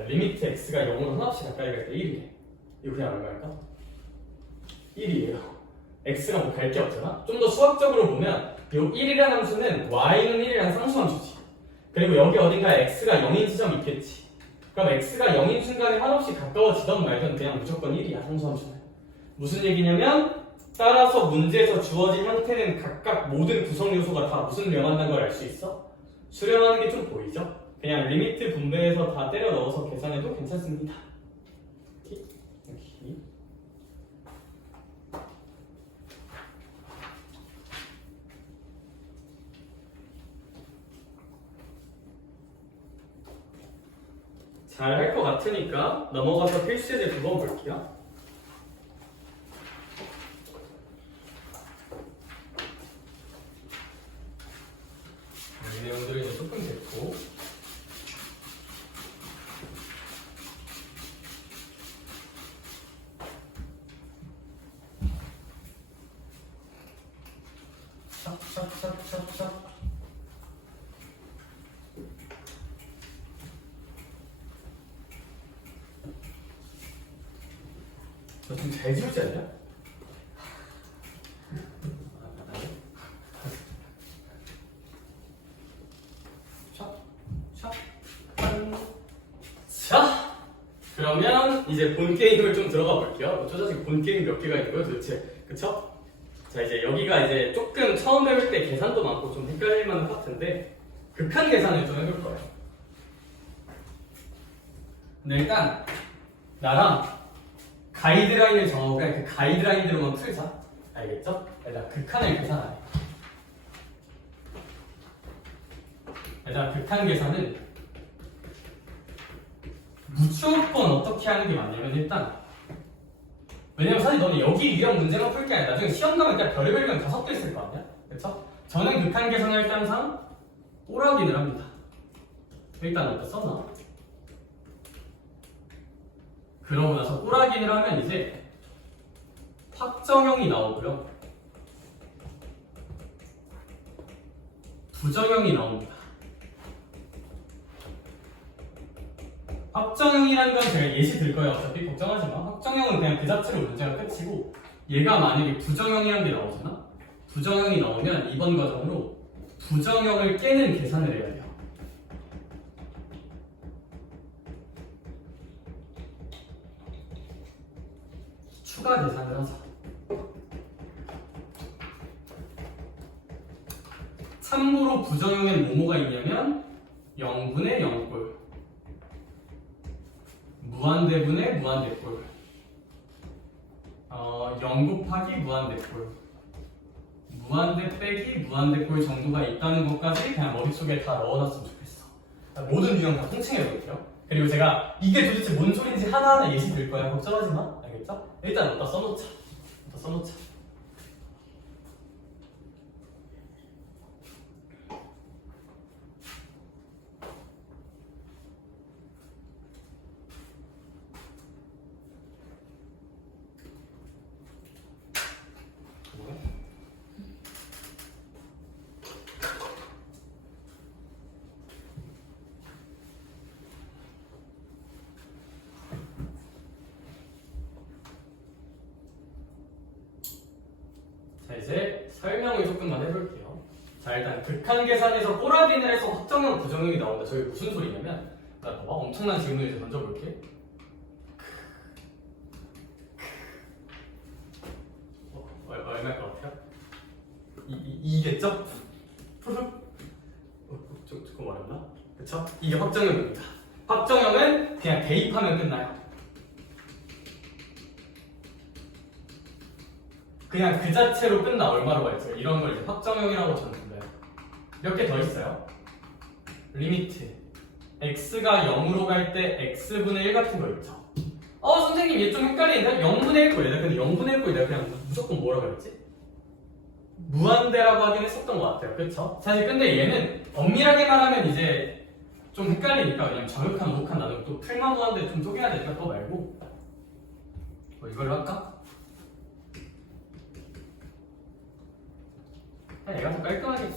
리미트 x가 0으로 한없이 가까이 갈 때 1이래. 이거 그냥 얼마일까? 1이에요. x가 뭐 갈 게 없잖아? 좀 더 수학적으로 보면 이 1이라는 함수는 y는 1이라는 상수함수지. 그리고 여기 어딘가 x가 0인 지점이 있겠지. 그럼 x가 0인 순간에 한없이 가까워지던 말든 그냥 무조건 1이야, 상수함수는. 무슨 얘기냐면 따라서 문제에서 주어진 형태는 각각 모든 구성 요소가 다 무슨 수렴한다는 걸 알 수 있어? 수렴하는 게 좀 보이죠? 그냥 리미트 분배해서 다 때려 넣어서 계산해도 괜찮습니다. 오케이? 잘 할 것 같으니까 넘어가서 필수예제 두 번 볼게요. 이 내용들이 이제 조금 됐고 샥샥샥샥샥 너 지금 잘 지우지 않냐? 자, 그러면 이제 본 게임을 좀 들어가 볼게요. 저 자식 본 게임 몇 개가 있고요, 도대체. 그쵸? 자, 이제 여기가 이제 조금 처음 배울 때 계산도 많고 좀 헷갈릴 만한 파트인데 극한 계산을 좀 해볼 거예요. 근데 일단 나랑 가이드라인을 정하고 그냥 그 가이드라인대로만 풀자. 알겠죠? 일단 극한을 계산하래. 일단 극한 계산은 무조건 어떻게 하는 게 맞냐면 일단 왜냐면 사실 너는 여기 유형 문제만 풀 게 아니라 나중에 시험 가면 그냥 별의별 건 다 섞여 있을 거 아니야? 그쵸? 저는 극한 계산할 때 항상 꼬라기를 합니다. 일단 어디다 써놔? 그러고 나서 꼬라기를 하면 이제 확정형이 나오고요. 부정형이 나옵니다. 확정형이라는 건 제가 예시 들 거예요. 어차피 걱정하지 마. 확정형은 그냥 그 자체로 문제가 끝이고 얘가 만약에 부정형이라는 게 나오잖아? 부정형이 나오면 이번 과정으로 부정형을 깨는 계산을 해야 돼요. 추가 계산을 하자. 참고로 부정형엔 뭐뭐가 있냐면 0분의 0꼴 무한대분의 무한대꼴 0 곱하기 무한대꼴 무한대 빼기 무한대꼴 정도가 있다는 것까지 그냥 머릿속에 다 넣어놨으면 좋겠어. 모든 유형 다 통칭해볼게요. 그리고 제가 이게 도대체 뭔 소리인지 하나하나 예시 들 거야. 걱정하지 마. 알겠죠? 일단 여기다 써놓자. 자, 이제 설명을 조금만 해볼게요. 자, 일단 극한 계산에서 꼬라비를 해서 확정형 부정형이 나온다. 저게 무슨 소리냐면 나 봐봐. 엄청난 질문을 이제 던져볼게. 얼마일 것 같아요? 이겠죠? 조금 어렵나? 그쵸? 이게 확정형입니다. 확정형은 그냥 대입하면 끝나요. 그냥 그 자체로 끝나. 얼마로 갈지 이런 걸 이제 확정형이라고 저는 불러요. 몇 개 더 있어요. 리미트 x가 0으로 갈 때 x분의 1 같은 거 있죠. 선생님 얘 좀 헷갈리는데? 0분의 1 꼴 내가 근데 0분의 1 꼴 내가 그냥 무조건 뭐라고 했지? 무한대라고 하긴 했었던 것 같아요. 그쵸? 사실 근데 얘는 엄밀하게 말하면 이제 좀 헷갈리니까 왜냐면 정육한, 우극한 나누고 또 풀만 무한대 좀 쪼개야 되니까 그거 말고 이걸로 할까? 얘가 더 깔끔하게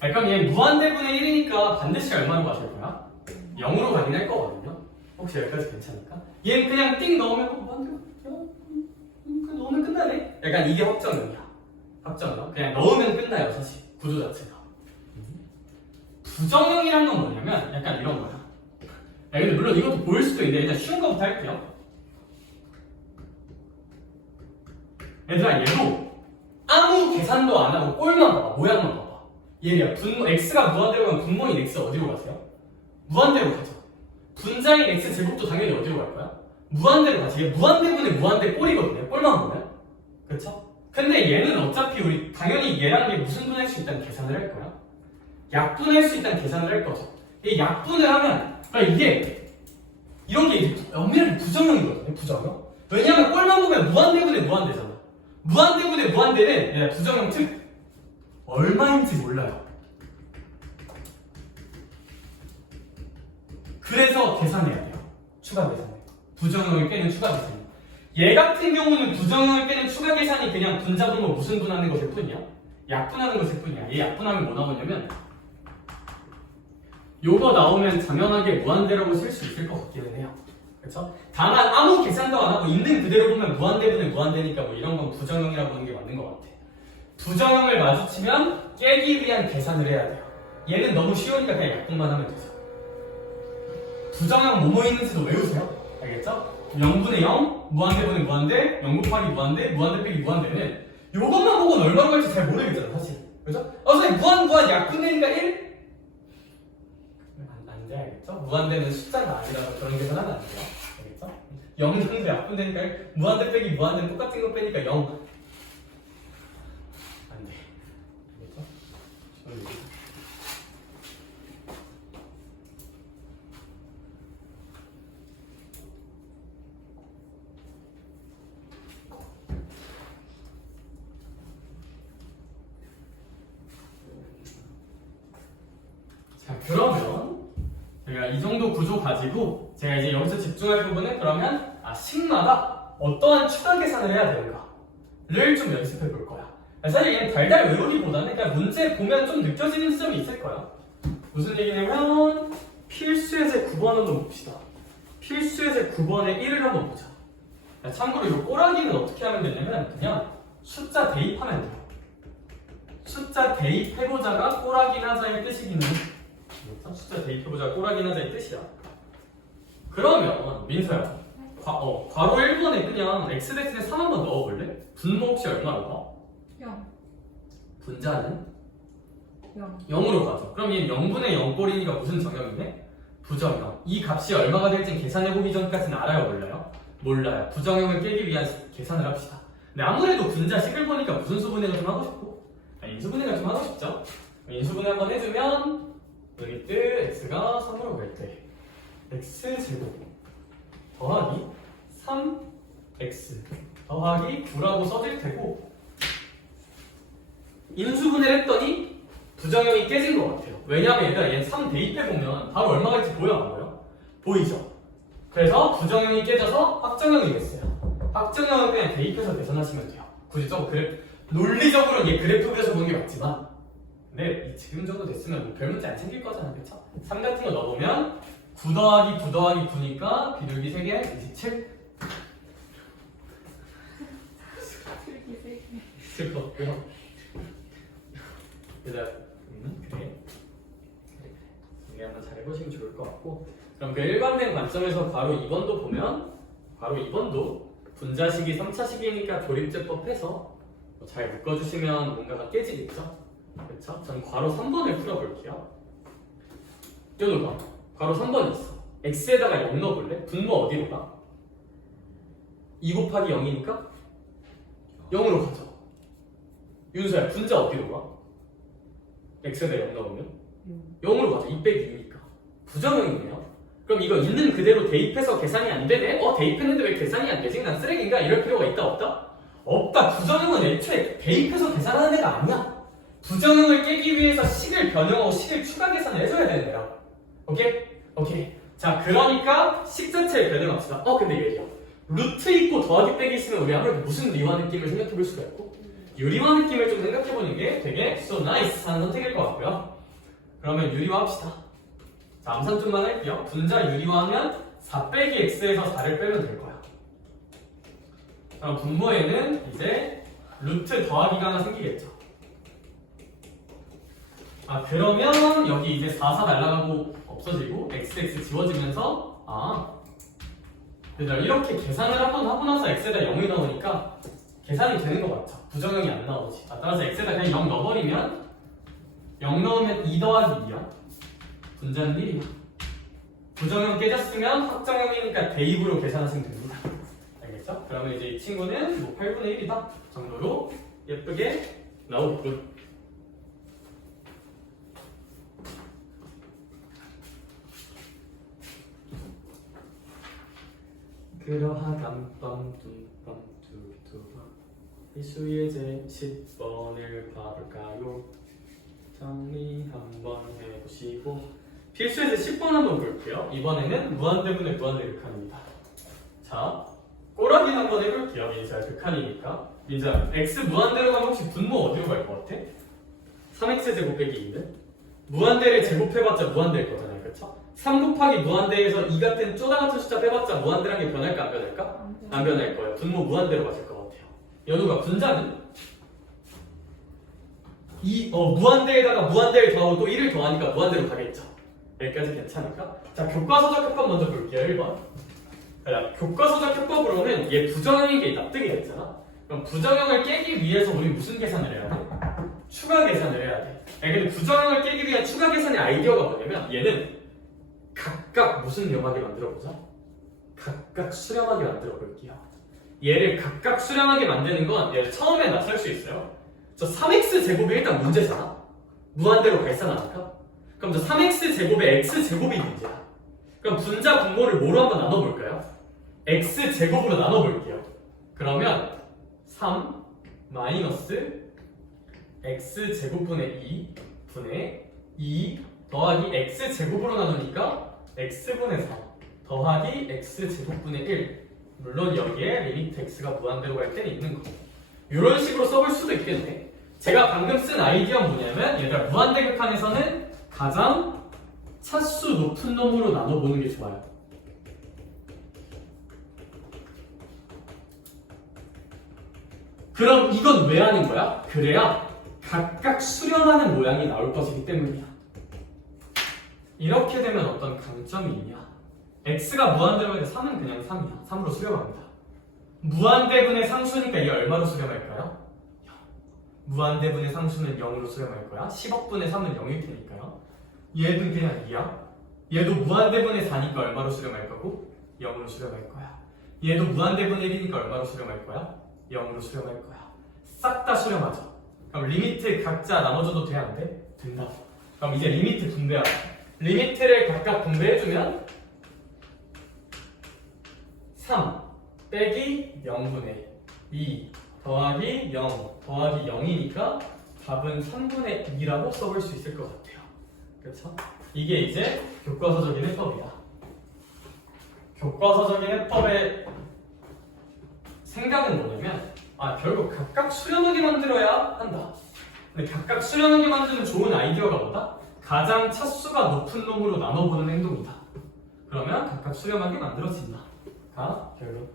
그럼 얘 무한대분의 1이니까 반드시 얼마로 가실 거야? 0으로 가긴 할 거거든요. 혹시 여기까지 괜찮을까? 얘는 그냥 띵 넣으면 무한대가 그냥 넣으면 끝나네? 약간 이게 확정형이야. 확정형. 그냥 넣으면 끝나요 사실 구조 자체가. 부정형이란 건 뭐냐면 약간 이런 거야. 근데 물론 이것도 보일 수도 있는데 일단 쉬운 거부터 할게요. 얘들아 얘도 아무 계산도 안 하고 꼴만 봐봐. 모양만 봐봐. 얘야 분모 x가 무한대로 가면 분모인 x 어디로 가세요? 무한대로 가죠. 분자인 x 제곱도 당연히 어디로 갈 거야? 무한대로 가지. 얘 무한대분의 무한대 꼴이거든요. 꼴만 보면. 그쵸? 근데 얘는 어차피 우리 당연히 얘랑 얘 무슨 분할 수 있다는 계산을 할 거야? 약분할 수 있다는 계산을 할 거죠. 이 약분을 하면 그러니까 이게 이런 게 이제 엄밀하게 부정형이거든요. 부정형. 왜냐하면 꼴만 보면 무한대분의 무한대잖아. 무한대분의 무한대는 부정형 특 얼마인지 몰라요. 그래서 계산해야 돼요. 추가 계산을. 부정형을 깨는 추가 계산. 얘 같은 경우는 부정형을 깨는 추가 계산이 그냥 분자분모 무슨 분하는 것일 뿐이야. 약분하는 것일 뿐이야. 얘 약분하면 뭐 나오냐면 요거 나오면 당연하게 무한대라고 쓸 수 있을 것 같기는 해요. 그쵸? 다만 아무 계산도 안 하고 있는 그대로 보면 무한대분의 무한대니까 뭐 이런 건 부정형이라고 보는 게 맞는 것 같아. 부정형을 마주치면 깨기 위한 계산을 해야 돼요. 얘는 너무 쉬우니까 그냥 약분만 하면 되죠. 부정형 뭐뭐 있는지도 외우세요. 알겠죠? 0분의 0, 무한대분의 무한대, 0 곱하기 무한대, 무한대 빼기 무한대는 요것만 보고는 얼마나 갈지 잘 모르겠잖아 사실. 그죠? 선생님 무한 약분되니까 1? 안 돼, 알겠죠? 무한대는 숫자가 아니라서 그런 계산하면 안 돼요. 알겠죠? 0 정도 약분되니까 1, 무한대 빼기 무한대는 똑같은 거 빼니까 0. 안 돼. 알겠죠? 자, 그러면 제가 이 정도 구조 가지고 제가 이제 여기서 집중할 부분은 그러면 식마다 어떠한 추가 계산을 해야 되는가를 좀 연습해 볼 거야. 사실 얘는 달달 외우기보다는 그냥 문제 보면 좀 느껴지는 지점이 있을 거야. 무슨 얘기냐면 필수의 제 9번 한번 봅시다. 필수의 제 9번의 1을 한번 보자. 참고로 이 꼬라기는 어떻게 하면 되냐면 그냥 숫자 대입하면 돼요. 숫자 대입해보자가 꼬라기 하자의 뜻이기는 숫자 대입해보자 꼬라기 하자의 뜻이야. 그러면 민서야 괄호 1번에 그냥 x대신에 3 한번 넣어볼래? 분모 혹시 얼마로 가? 0. 분자는? 0. 0으로 가죠. 그럼 얘는 0분의 0 꼴이니까 무슨 정형이네? 부정형. 이 값이 얼마가 될지 계산해보기 전까지는 알아요 몰라요? 몰라요. 부정형을 깨기 위한 계산을 합시다. 근데 아무래도 분자식을 보니까 무슨 수분해가 좀 하고 싶고 인수분해가 좀 하고 싶죠? 인수분해 한번 해주면 리미트 x가 3으로 갈 때 x제곱 더하기 3x 더하기 9라고 써질 테고 인수분해를 했더니 부정형이 깨진 것 같아요. 왜냐하면 얘들아 얘 3 대입해보면 바로 얼마 갈지 보여 안 보여? 보이죠? 그래서 부정형이 깨져서 확정형이 됐어요. 확정형은 그냥 대입해서 계산하시면 돼요. 굳이 좀 논리적으로는 얘 그래프 그려서 보는 게 맞지만 근데 지금 정도 됐으면 별 문제 안 생길 거잖아. 그쵸? 3 같은 거 넣어보면 9 더하기 9 더하기 9니까 비둘기 3개 27 있을 것 같고요. 그래 이게 한번 잘 해보시면 좋을 것 같고 그럼 그 일관된 관점에서 바로 2번도 보면 바로 2번도 분자식이 3차식이니까 조립제법 해서 잘 묶어주시면 뭔가가 깨지겠죠? 그렇죠? 전 괄호 3번을 풀어볼게요. 여기 봐. 괄호 3번 있어. x에다가 0 넣어볼래? 분모 어디로 가? 2 곱하기 0이니까 0으로 가죠. 윤서야 분자 어디로 가? x에다 0 넣으면 0으로 가죠. 2 빼기 2니까 부정형이네요. 그럼 이거 있는 그대로 대입해서 계산이 안 되네? 대입했는데 왜 계산이 안 되지? 난 쓰레기인가? 이럴 필요가 있다 없다? 없다. 부정형은 애초에 대입해서 계산하는 애가 아니야. 부정형을 깨기 위해서 식을 변형하고 식을 추가 계산을 해줘야 되는 거야. 오케이? 오케이. 자, 그러니까 식 자체를 변형합시다. 근데 얘기야. 루트 있고 더하기 빼기 있으면 우리 아무래도 무슨 리화 느낌을 생각해 볼 수가 있고 유리화 느낌을 좀 생각해 보는 게 되게 so nice 하는 선택일 것 같고요. 그러면 유리화 합시다. 자, 암산 좀만 할게요. 분자 유리화하면 4 빼기 x에서 4를 빼면 될 거야. 그럼 분모에는 이제 루트 더하기가 하나 생기겠죠. 그러면 여기 이제 4, 4 날아가고 없어지고 XX 지워지면서 얘들아 이렇게 계산을 한번 하고 나서 x에다 0이 넣으니까 계산이 되는 거 맞죠? 부정형이 안 나오지. 따라서 x에다 그냥 0 넣어버리면 0 넣으면 2 더하기 2야. 분자는 1이야. 부정형 깨졌으면 확정형이니까 대입으로 계산하시면 됩니다. 알겠죠? 그러면 이제 이 친구는 뭐 8분의 1이다 정도로 예쁘게 나오겠군. 그러하담 뻔 두두두번 이수의 제 10번을 봐볼까요? 정리 한번 해보시고 필수의 제 10번 한번 볼게요. 이번에는 무한대분의 무한대 극한입니다. 자, 꼬라기 한번 해볼게요. 민자 극한이니까. 민자 x 무한대로 가면 혹시 분모 어디로 갈 것 같아? 3x 제곱 빼기 2는 무한대를 제곱해봤자 무한대일 거잖아요. 그쵸? 3 곱하기 무한대에서 2 같은 쪼다 같은 숫자 빼봤자 무한대란 게 변할까 안 변할까? 안 변할 거예요. 분모 무한대로 가실 것 같아요. 연우가 분자는 무한대에다가 무한대를 더하고 또 1을 더하니까 무한대로 가겠죠. 여기까지 괜찮을까? 자, 교과서적 협법 먼저 볼게요. 1번. 교과서적 협법으로는 얘 부정형인 게 납득이 됐잖아. 그럼 부정형을 깨기 위해서 우리 무슨 계산을 해야 돼? 추가 계산을 해야 돼. 근데 부정형을 깨기 위한 추가 계산의 아이디어가 뭐냐면 얘는 각각 무슨 영하게 만들어보자? 각각 수렴하게 만들어 볼게요. 얘를 각각 수렴하게 만드는 건 얘를 처음에 나설 수 있어요. 저 3x 제곱이 일단 문제잖아. 무한대로 발산하니까. 그럼 저 3x 제곱에 x 제곱이 문제야. 그럼 분자 분모를 뭐로 한번 나눠볼까요? x 제곱으로 나눠볼게요. 그러면 3 마이너스 x 제곱분의 2 분의 2 더하기 x 제곱으로 나누니까 x분의 4 더하기 x 제곱분의 1. 물론 여기에 리미트 x가 무한대로 갈 때는 있는 거. 이런 식으로 써볼 수도 있겠네. 제가 방금 쓴 아이디어는 뭐냐면 얘들아 무한대 극한에서는 가장 차수 높은 놈으로 나눠보는 게 좋아요. 그럼 이건 왜 하는 거야? 그래야 각각 수렴하는 모양이 나올 것이기 때문이야. 이렇게 되면 어떤 강점이 있냐? x가 무한대로 할 때 3은 그냥 3이야. 3으로 수렴합니다. 무한대분의 상수니까 이게 얼마로 수렴할까요? 무한대분의 상수는 0으로 수렴할 거야. 10억분의 3은 0일 테니까요. 얘는 그냥 2야. 얘도 무한대분의 4니까 얼마로 수렴할 거고? 0으로 수렴할 거야. 얘도 무한대분의 1이니까 얼마로 수렴할 거야? 0으로 수렴할 거야. 싹 다 수렴하죠. 그럼 리미트 각자 나눠줘도 돼? 안 돼? 된다. 그럼 이제 리미트 분배하자. 리미트를 각각 분배해주면 3 빼기 0분의 2 더하기 0 더하기 0이니까 답은 3분의 2라고 써볼 수 있을 것 같아요. 그렇죠? 이게 이제 교과서적인 해법이야. 교과서적인 해법의 생각은 뭐냐면 결국 각각 수렴하게 만들어야 한다. 근데 각각 수렴하게 만드는 좋은 아이디어가 뭐다? 가장 차수가 높은 놈으로 나눠보는 행동이다. 그러면 각각 수렴하게 만들어진다. 가 결론.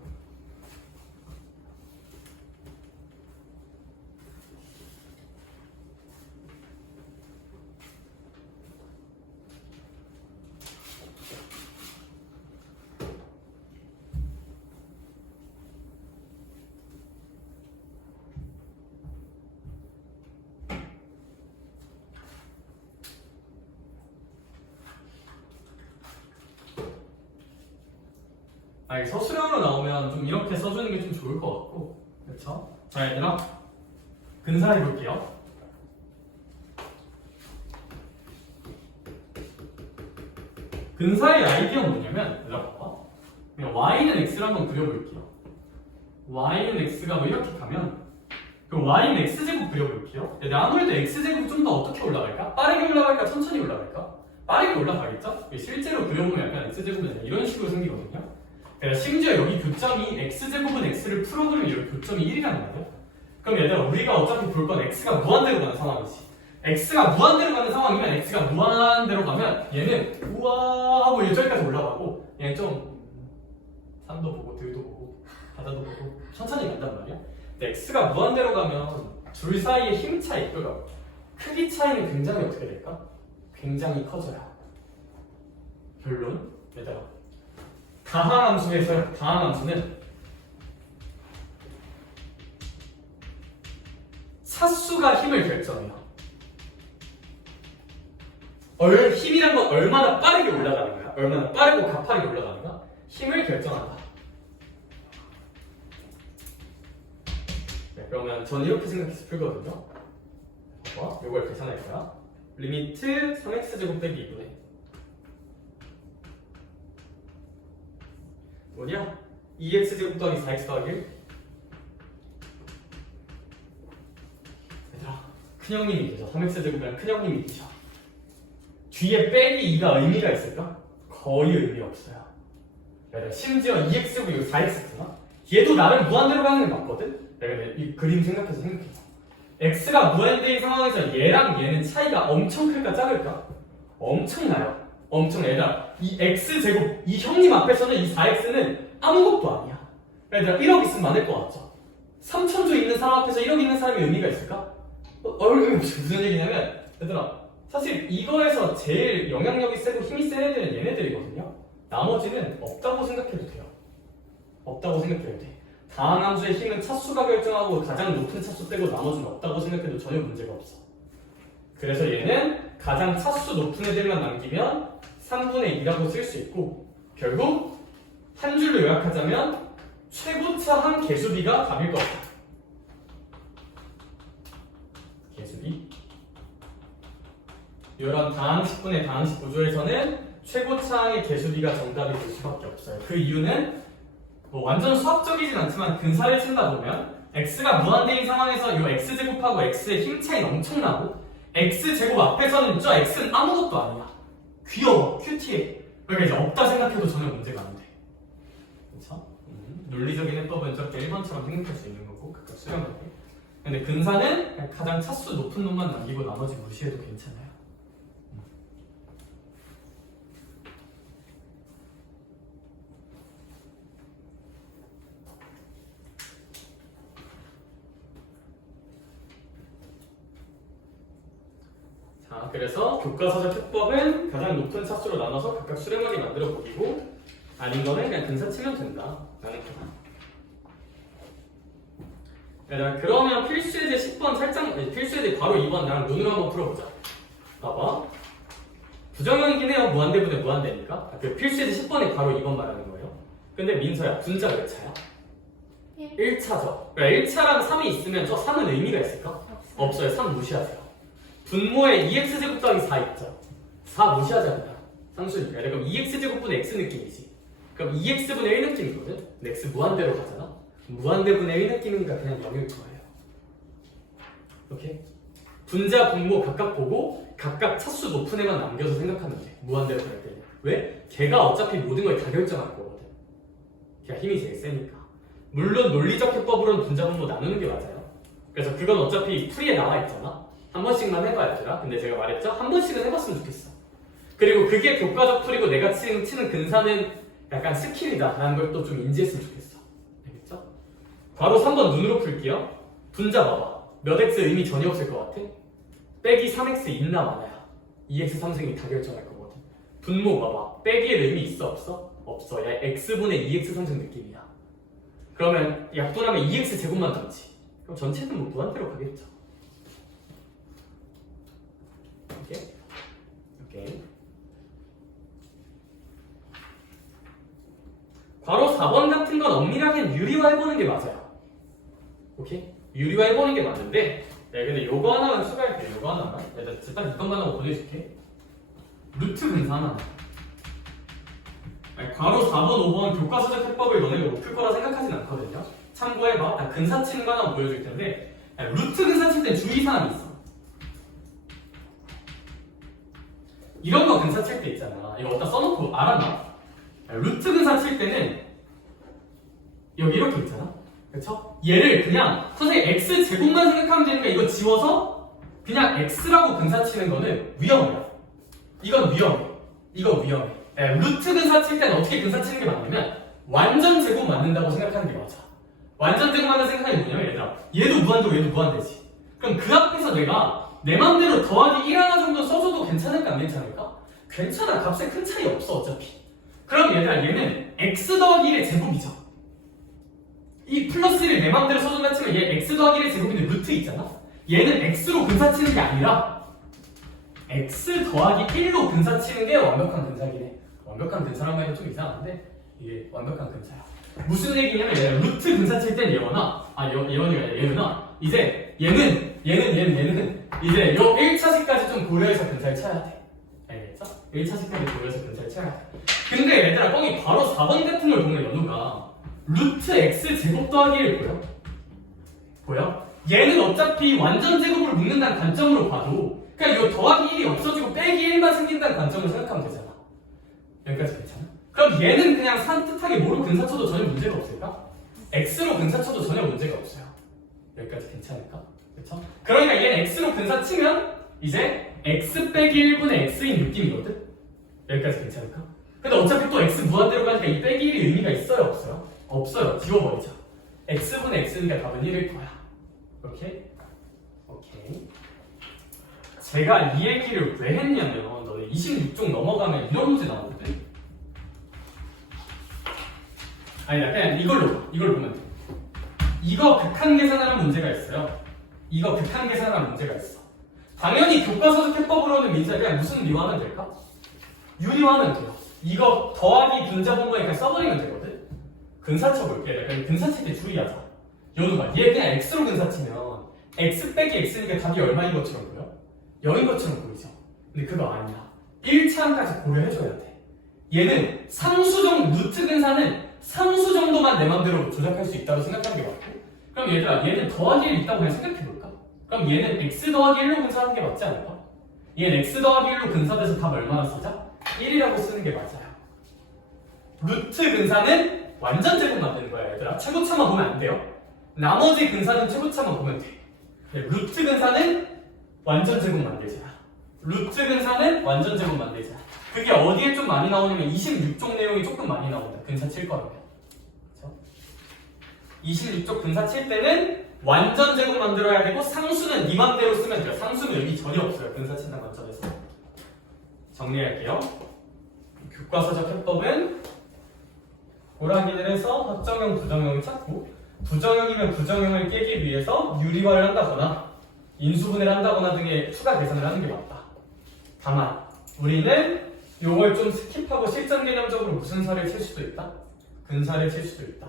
서술형으로 나오면 좀 이렇게 써주는 게 좀 좋을 것 같고, 그렇죠? 자, 얘들아, 근사해 볼게요. 근사의 아이디어는 뭐냐면 얘들아 봐봐. 그냥 y는 x를 한번 그려볼게요. y는 x가 뭐 이렇게 가면 그럼 y는 x제곱 그려볼게요. 근데 아무래도 x제곱이 좀 더 어떻게 올라갈까? 빠르게 올라갈까? 천천히 올라갈까? 빠르게 올라가겠죠? 실제로 그려보면 약간 x제곱은 이런 식으로 생기거든요. 그러니까 심지어 여기 교점이 x제곱은 x를 풀어보면 여기 교점이 1이란 말이야. 그럼 얘들아 우리가 어차피 볼 건 x가 무한대로 가는 상황이지. x가 무한대로 가는 상황이면 x가 무한대로 가면 얘는 우와 하고 여기까지 올라가고 얘는 좀 산도 보고 들도 보고 바다도 보고 천천히 간단 말이야. 근데 x가 무한대로 가면 둘 사이의 힘 차이, 그러니까 크기 차이는 굉장히 어떻게 될까? 굉장히 커져요. 결론 얘들아 다항함수에서 다항함수는 차수가 힘을 결정해요. 힘이란 건 얼마나 빠르게 올라가는 거야? 얼마나 빠르고 가파르게 올라가는가? 힘을 결정한다. 네, 그러면 저는 이렇게 생각해서 풀거든요. 이걸 계산할 거야. 리미트 3x제곱 빼기 2분의 뭐냐? 2x제곱 더하기 4x 더하기 1. 얘들아 큰형님이 계셔. 3x제곱이랑 큰형님이 계셔. 뒤에 빼기 2가 의미가 있을까? 거의 의미 없어요. 얘들아 심지어 2x제곱 이거 4x잖아? 얘도 나름 무한대로 가는 게 맞거든? 내가 이 그림 생각해서 생각해. x가 무한대인 상황에서 얘랑 얘는 차이가 엄청 클까 작을까? 엄청나요. 엄청 얘들아 이 x제곱 이 형님 앞에서는 이 4x는 아무것도 아니야. 얘들아 1억 있으면 많을 것 같죠? 3천조 있는 사람 앞에서 1억 있는 사람이 의미가 있을까? 무슨 얘기냐면 얘들아 사실 이거에서 제일 영향력이 세고 힘이 센 애들은 얘네들이거든요. 나머지는 없다고 생각해도 돼요. 없다고 생각해도 돼. 다항함수의 힘은 차수가 결정하고 가장 높은 차수 빼고 나머지는 없다고 생각해도 전혀 문제가 없어. 그래서 얘는 가장 차수 높은 애들만 남기면 3분의 2라고 쓸 수 있고 결국 한 줄로 요약하자면 최고차 한 개수비가 답일 거다. 개수비 이런 다항식분의 다항식 구조에서는 최고차항의 개수비가 정답이 될 수밖에 없어요. 그 이유는 뭐 완전 수학적이진 않지만 근사를 친다 보면 x가 무한대인 상황에서 이 x제곱하고 x의 힘 차이는 엄청나고 x제곱 앞에서는 저 x는 아무것도 아니야. 귀여워, 큐티해. 그러니까 이제 없다 생각해도 전혀 문제가 안 돼. 그렇죠? 논리적인 해법은 저렇게 1번처럼 생각할 수 있는 거고 각각 수렴하게. 근데 근사는 가장 차수 높은 놈만 남기고 나머지 무시해도 괜찮아요. 자, 그래서 교과서적 해법은 가장 높은 차수로 나눠서 각각 수렴하게 만들어 보기고 아닌 거는 그냥 근사 치면 된다 라는 거다. 그러면 필수예제 10번 살짝 필수예제 바로 2번 나랑 눈으로 한번 풀어보자. 봐봐. 부정형이긴 해요. 무한대분의 무한대니까. 그 필수예제 10번이 바로 2번 말하는 거예요. 근데 민서야 분자 몇 차야? 1차죠. 그러니까 1차랑 3이 있으면 저 3은 의미가 있을까? 없어요. 3 무시하세요. 분모에 2x제곱 더하기 4 있죠. 4 무시하지 않는다. 상수니까. 그럼 2x제곱분의 x 느낌이지. 그럼 2x분의 1 느낌이거든? 근데 x 무한대로 가잖아? 무한대분의 1 느낌이니까 그냥 0일 거예요. 오케이? 분자, 분모 각각 보고 각각 차수 높은 애만 남겨서 생각하면 돼. 무한대로 갈 때는. 왜? 걔가 어차피 모든 걸 다 결정할 거거든. 걔가 힘이 제일 세니까. 물론 논리적 해법으로는 분자, 분모 나누는 게 맞아요. 그래서 그건 어차피 풀이에 나와 있잖아. 한 번씩만 해봐야 되나? 근데 제가 말했죠? 한 번씩은 해봤으면 좋겠어. 그리고 그게 교과적 풀이고 내가 치는 근사는 약간 스킬이다 라는 걸 또 좀 인지했으면 좋겠어. 알겠죠? 바로 3번 눈으로 풀게요. 분자 봐봐. 몇 x 의미 전혀 없을 것 같아? 빼기 3x 있나 마나야. 2x 3승이 다 결정할 거거든. 분모 봐봐. 빼기의 의미 있어 없어? 없어. 야 x분의 2x 3승 느낌이야. 그러면 약분하면 2x 제곱만 남지. 그럼 전체는 뭐 무한대로 가겠죠. 오케이. 바로 4번 같은 건 엄밀하게 유리화 해보는 게 맞아요. 오케이? 유리화 해보는 게 맞는데 근데 요거 하나만 추가할게. 요거 하나만. 일단 이것만 하고 보내줄게. 루트 근사 하나. 아니, 괄호 4번, 5번 교과서적 해법을 너네가 못 풀 거라 생각하진 않거든요. 참고해봐. 나 근사 치는 거 하나 보여줄 텐데 아니, 루트 근사 칠 땐 주의사항이 있어. 이런 거 근사 칠 때 있잖아. 이거 어디다 써놓고 알았나? 아니, 루트 근사 칠 때는 여기 이렇게 있잖아. 그쵸? 얘를 그냥 선생님 x 제곱만 생각하면 되니까 이거 지워서 그냥 x라고 근사 치는 거는 위험해요. 이건 위험해. 이거 위험해. 루트 근사 칠 때는 어떻게 근사 치는 게 맞냐면 완전 제곱 맞는다고 생각하는 게 맞아. 완전 제곱 맞는 생각이 뭐냐면 얘들아 얘도 무한대고 얘도 무한대지. 그럼 그 앞에서 내가 내 맘대로 더하기 1 하나 정도 써줘도 괜찮을까 안 괜찮을까? 괜찮아. 값에 큰 차이 없어 어차피. 그럼 얘들아 얘는 x 더하기 1의 제곱이죠. 이 플러스 1을 내 맘대로 써준다 치면 얘 x 더하기 1의 제곱인데 루트 있잖아. 얘는 x로 근사 치는 게 아니라 x 더하기 1로 근사 치는 게 완벽한 근사기네. 완벽한 근사란 말이 좀 이상한데 이게 완벽한 근사야. 무슨 얘기냐면 얘가 루트 근사 칠 땐 얘원아 얘원이가 아니라 얘는아 이제 얘는 이제 요 1차식까지 좀 고려해서 근사를 쳐야 돼. 알겠죠? 1차식까지 고려해서 근사를 쳐야 돼. 근데 얘들아 뻥이 바로 4번 같은 걸 보면 연우가 루트 x 제곱 더하기 1 보여? 보여? 얘는 어차피 완전 제곱으로 묶는다는 관점으로 봐도 그냥 이거 더하기 1이 없어지고 빼기 1만 생긴다는 관점으로 생각하면 되잖아. 여기까지 괜찮아? 그럼 얘는 그냥 산뜻하게 뭐로 근사 쳐도 전혀 문제가 없을까? x로 근사 쳐도 전혀 문제가 없어요. 여기까지 괜찮을까? 그쵸? 그러니까 얘는 x로 근사 치면 이제 x 빼기 1분의 x인 느낌이거든? 여기까지 괜찮을까? 근데 어차피 또 x 무한대로 가니까 이 빼기 1이 의미가 있어요? 없어요? 없어요. 지워버리자. x분의 x니까 답은 1일 거야. 오케이? 오케이. 제가 이 얘기를 왜 했냐면 너네 26쪽 넘어가면 이런 문제 나오거든? 아니다 그냥 이걸로 보면 돼. 이거 극한 계산하는 문제가 있어요. 이거 극한 계산하는 문제가 있어. 당연히 교과서적 해법으로는 민사 그냥 무슨 리화하면 될까? 유리화하면 돼요. 이거 더하기 분자 분모에 그냥 써버리면 되거든? 근사 쳐볼게. 약간 근사 칠 때 주의하자. 연우가 얘 그냥 x로 근사 치면 x 빼기 x니까 답이 얼마인 것처럼 보여? 0인 것처럼 보이죠? 근데 그거 아니야. 1차항까지 고려해줘야 돼. 얘는 루트 근사는 상수 정도만 내 맘대로 조작할 수 있다고 생각하는 게 맞고 그럼 얘들아 얘는 더하기 1 있다고 그냥 생각해볼까? 그럼 얘는 x 더하기 1로 근사하는 게 맞지 않을까? 얘는 x 더하기 1로 근사돼서 답 얼마나 쓰자? 1이라고 쓰는 게 맞아요. 루트 근사는 완전 제곱 만드는 거야 얘들아. 최고차만 보면 안 돼요. 나머지 근사는 최고차만 보면 돼. 루트 근사는 완전 제곱 만들자. 루트 근사는 완전 제곱 만들자. 그게 어디에 좀 많이 나오냐면 26쪽 내용이 조금 많이 나온다. 근사 칠 거라면. 그렇죠? 26쪽 근사 칠 때는 완전 제곱 만들어야 되고 상수는 네 맘대로 쓰면 돼요. 상수는 여기 전혀 없어요. 근사 친다는 관점에서. 정리할게요. 교과서적 해법은 고라기를 해서 확정형, 부정형을 찾고 부정형이면 부정형을 깨기 위해서 유리화를 한다거나 인수분해를 한다거나 등의 추가 계산을 하는 게 맞다. 다만 우리는 요걸 좀 스킵하고 실전 개념적으로 무슨 사를 칠 수도 있다? 근사를 칠 수도 있다.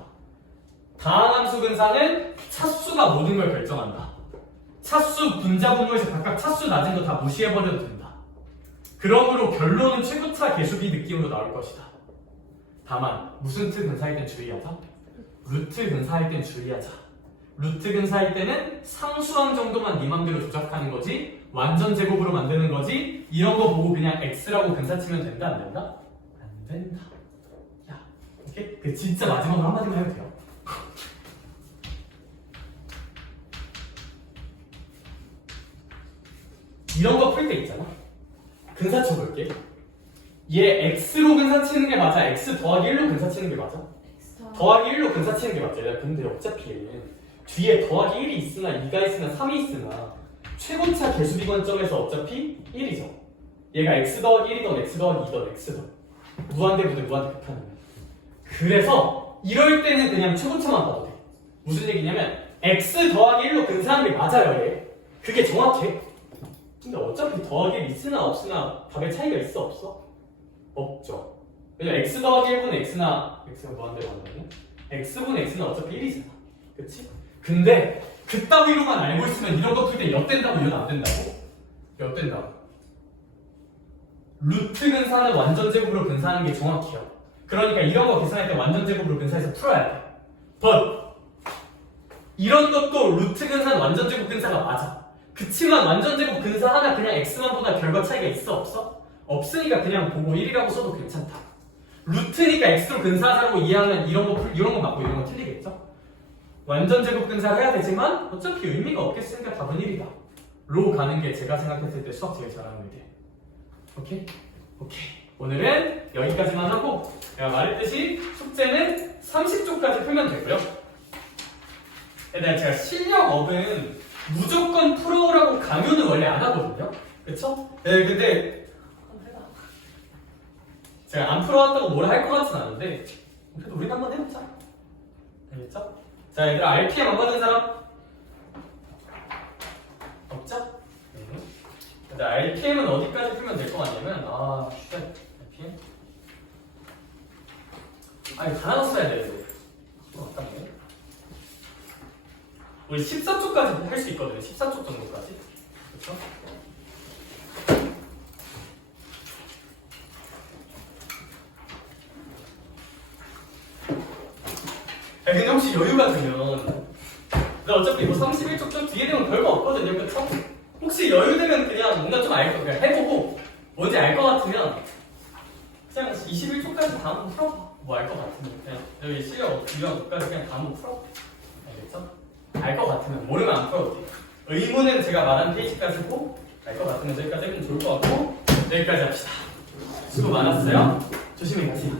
다항함수 근사는 차수가 모든 걸 결정한다. 차수 분자 분모에서 각각 차수 낮은 거 다 무시해버려도 된다. 그러므로 결론은 최고차 계수비 느낌으로 나올 것이다. 다만 무슨 트 근사할 땐 주의하자. 루트 근사할 땐 주의하자. 루트 근사할 때는 상수항 정도만 네 맘대로 조작하는 거지 완전 제곱으로 만드는 거지 이런 거 보고 그냥 x라고 근사 치면 된다 안 된다? 안 된다. 야, 오케이? 그 진짜 마지막으로 한마디만 해도 돼요. 이런 거 풀 때 있잖아. 근사 쳐볼게. 얘 x로 근사 치는 게 맞아? x 더하기 1로 근사 치는 게 맞아? 더하기 1로 근사 치는 게 맞지? 근데 어차피 얘는 뒤에 더하기 1이 있으나 2가 있으나 3이 있으나 최고차 계수비 관점에서 어차피 1이죠. 얘가 x 더하기 1이던 x 더하기 2던 x던 무한대분의 무한대 극한이면 그래서 이럴 때는 그냥 최고차만 봐도 돼. 무슨 얘기냐면 x 더하기 1로 근사하는 게 맞아요 얘. 그게 정확해. 근데 어차피 더하기 1 있으나 없으나 답의 차이가 있어 없어? 없죠. 왜냐면 x 더하기 1분의 x나 x가 무한대로 만나면 x분의 x는 어차피 1이잖아. 그치? 근데 그따위로만 알고 있으면 이런 거 풀 때 엿된다고 이건 안 된다고? 엿된다고. 루트 근사는 완전 제곱으로 근사하는 게 정확해요. 그러니까 이런 거 계산할 때 완전 제곱으로 근사해서 풀어야 돼. but 이런 것도 루트 근사는 완전 제곱 근사가 맞아. 그치만 완전 제곱 근사 하나 그냥 x만 보다 결과 차이가 있어 없어? 없으니까 그냥 보고 1이라고 써도 괜찮다. 루트니까 x로 근사하자고 이해하면 이런 거 맞고 이런 거 틀리겠죠? 완전 제곱 근사를 해야 되지만 어차피 의미가 없겠으니까 답은 1이다. 로 가는 게 제가 생각했을 때 수학 제일 잘하는 의대. 오케이? 오케이. 오늘은 여기까지만 하고 제가 말했듯이 숙제는 30쪽까지 풀면 되고요. 제가 실력업은 무조건 풀어오라고 강요는 원래 안 하거든요. 그쵸? 네, 근데 제가 안 풀어왔다고 뭐라 할 것 같진 않은데 그래도 우린 한번 해보자. 알겠죠? 자, 얘들아 RPM 안 받은 사람? 없죠? 근데 RPM은 어디까지 풀면 될 거 같냐면 RPM? 아니 다 나눴어야 되는데 아깝네. 우리 14쪽까지 할 수 있거든요. 14쪽 정도까지. 그렇죠? 근데 혹시 여유가 되면 나 어차피 이거 31쪽 좀 뒤에 되면 별거 없거든요. 그쵸? 혹시 여유되면 그냥 뭔가 좀 그냥 해보고 뭔지 알 것 같으면 그냥 21쪽까지 다 한번 풀어봐. 뭐 알 것 같으면 그냥 여기 실력 유형 것까지 그냥 다 한번 풀어. 알겠죠? 알 것 같으면 모르면 안 풀어도 돼. 의문은 제가 말한 페이지까지고 알 것 같으면 저기까지 해보면 좋을 것 같고 여기까지 합시다. 수고 많았어요. 조심히 가세요.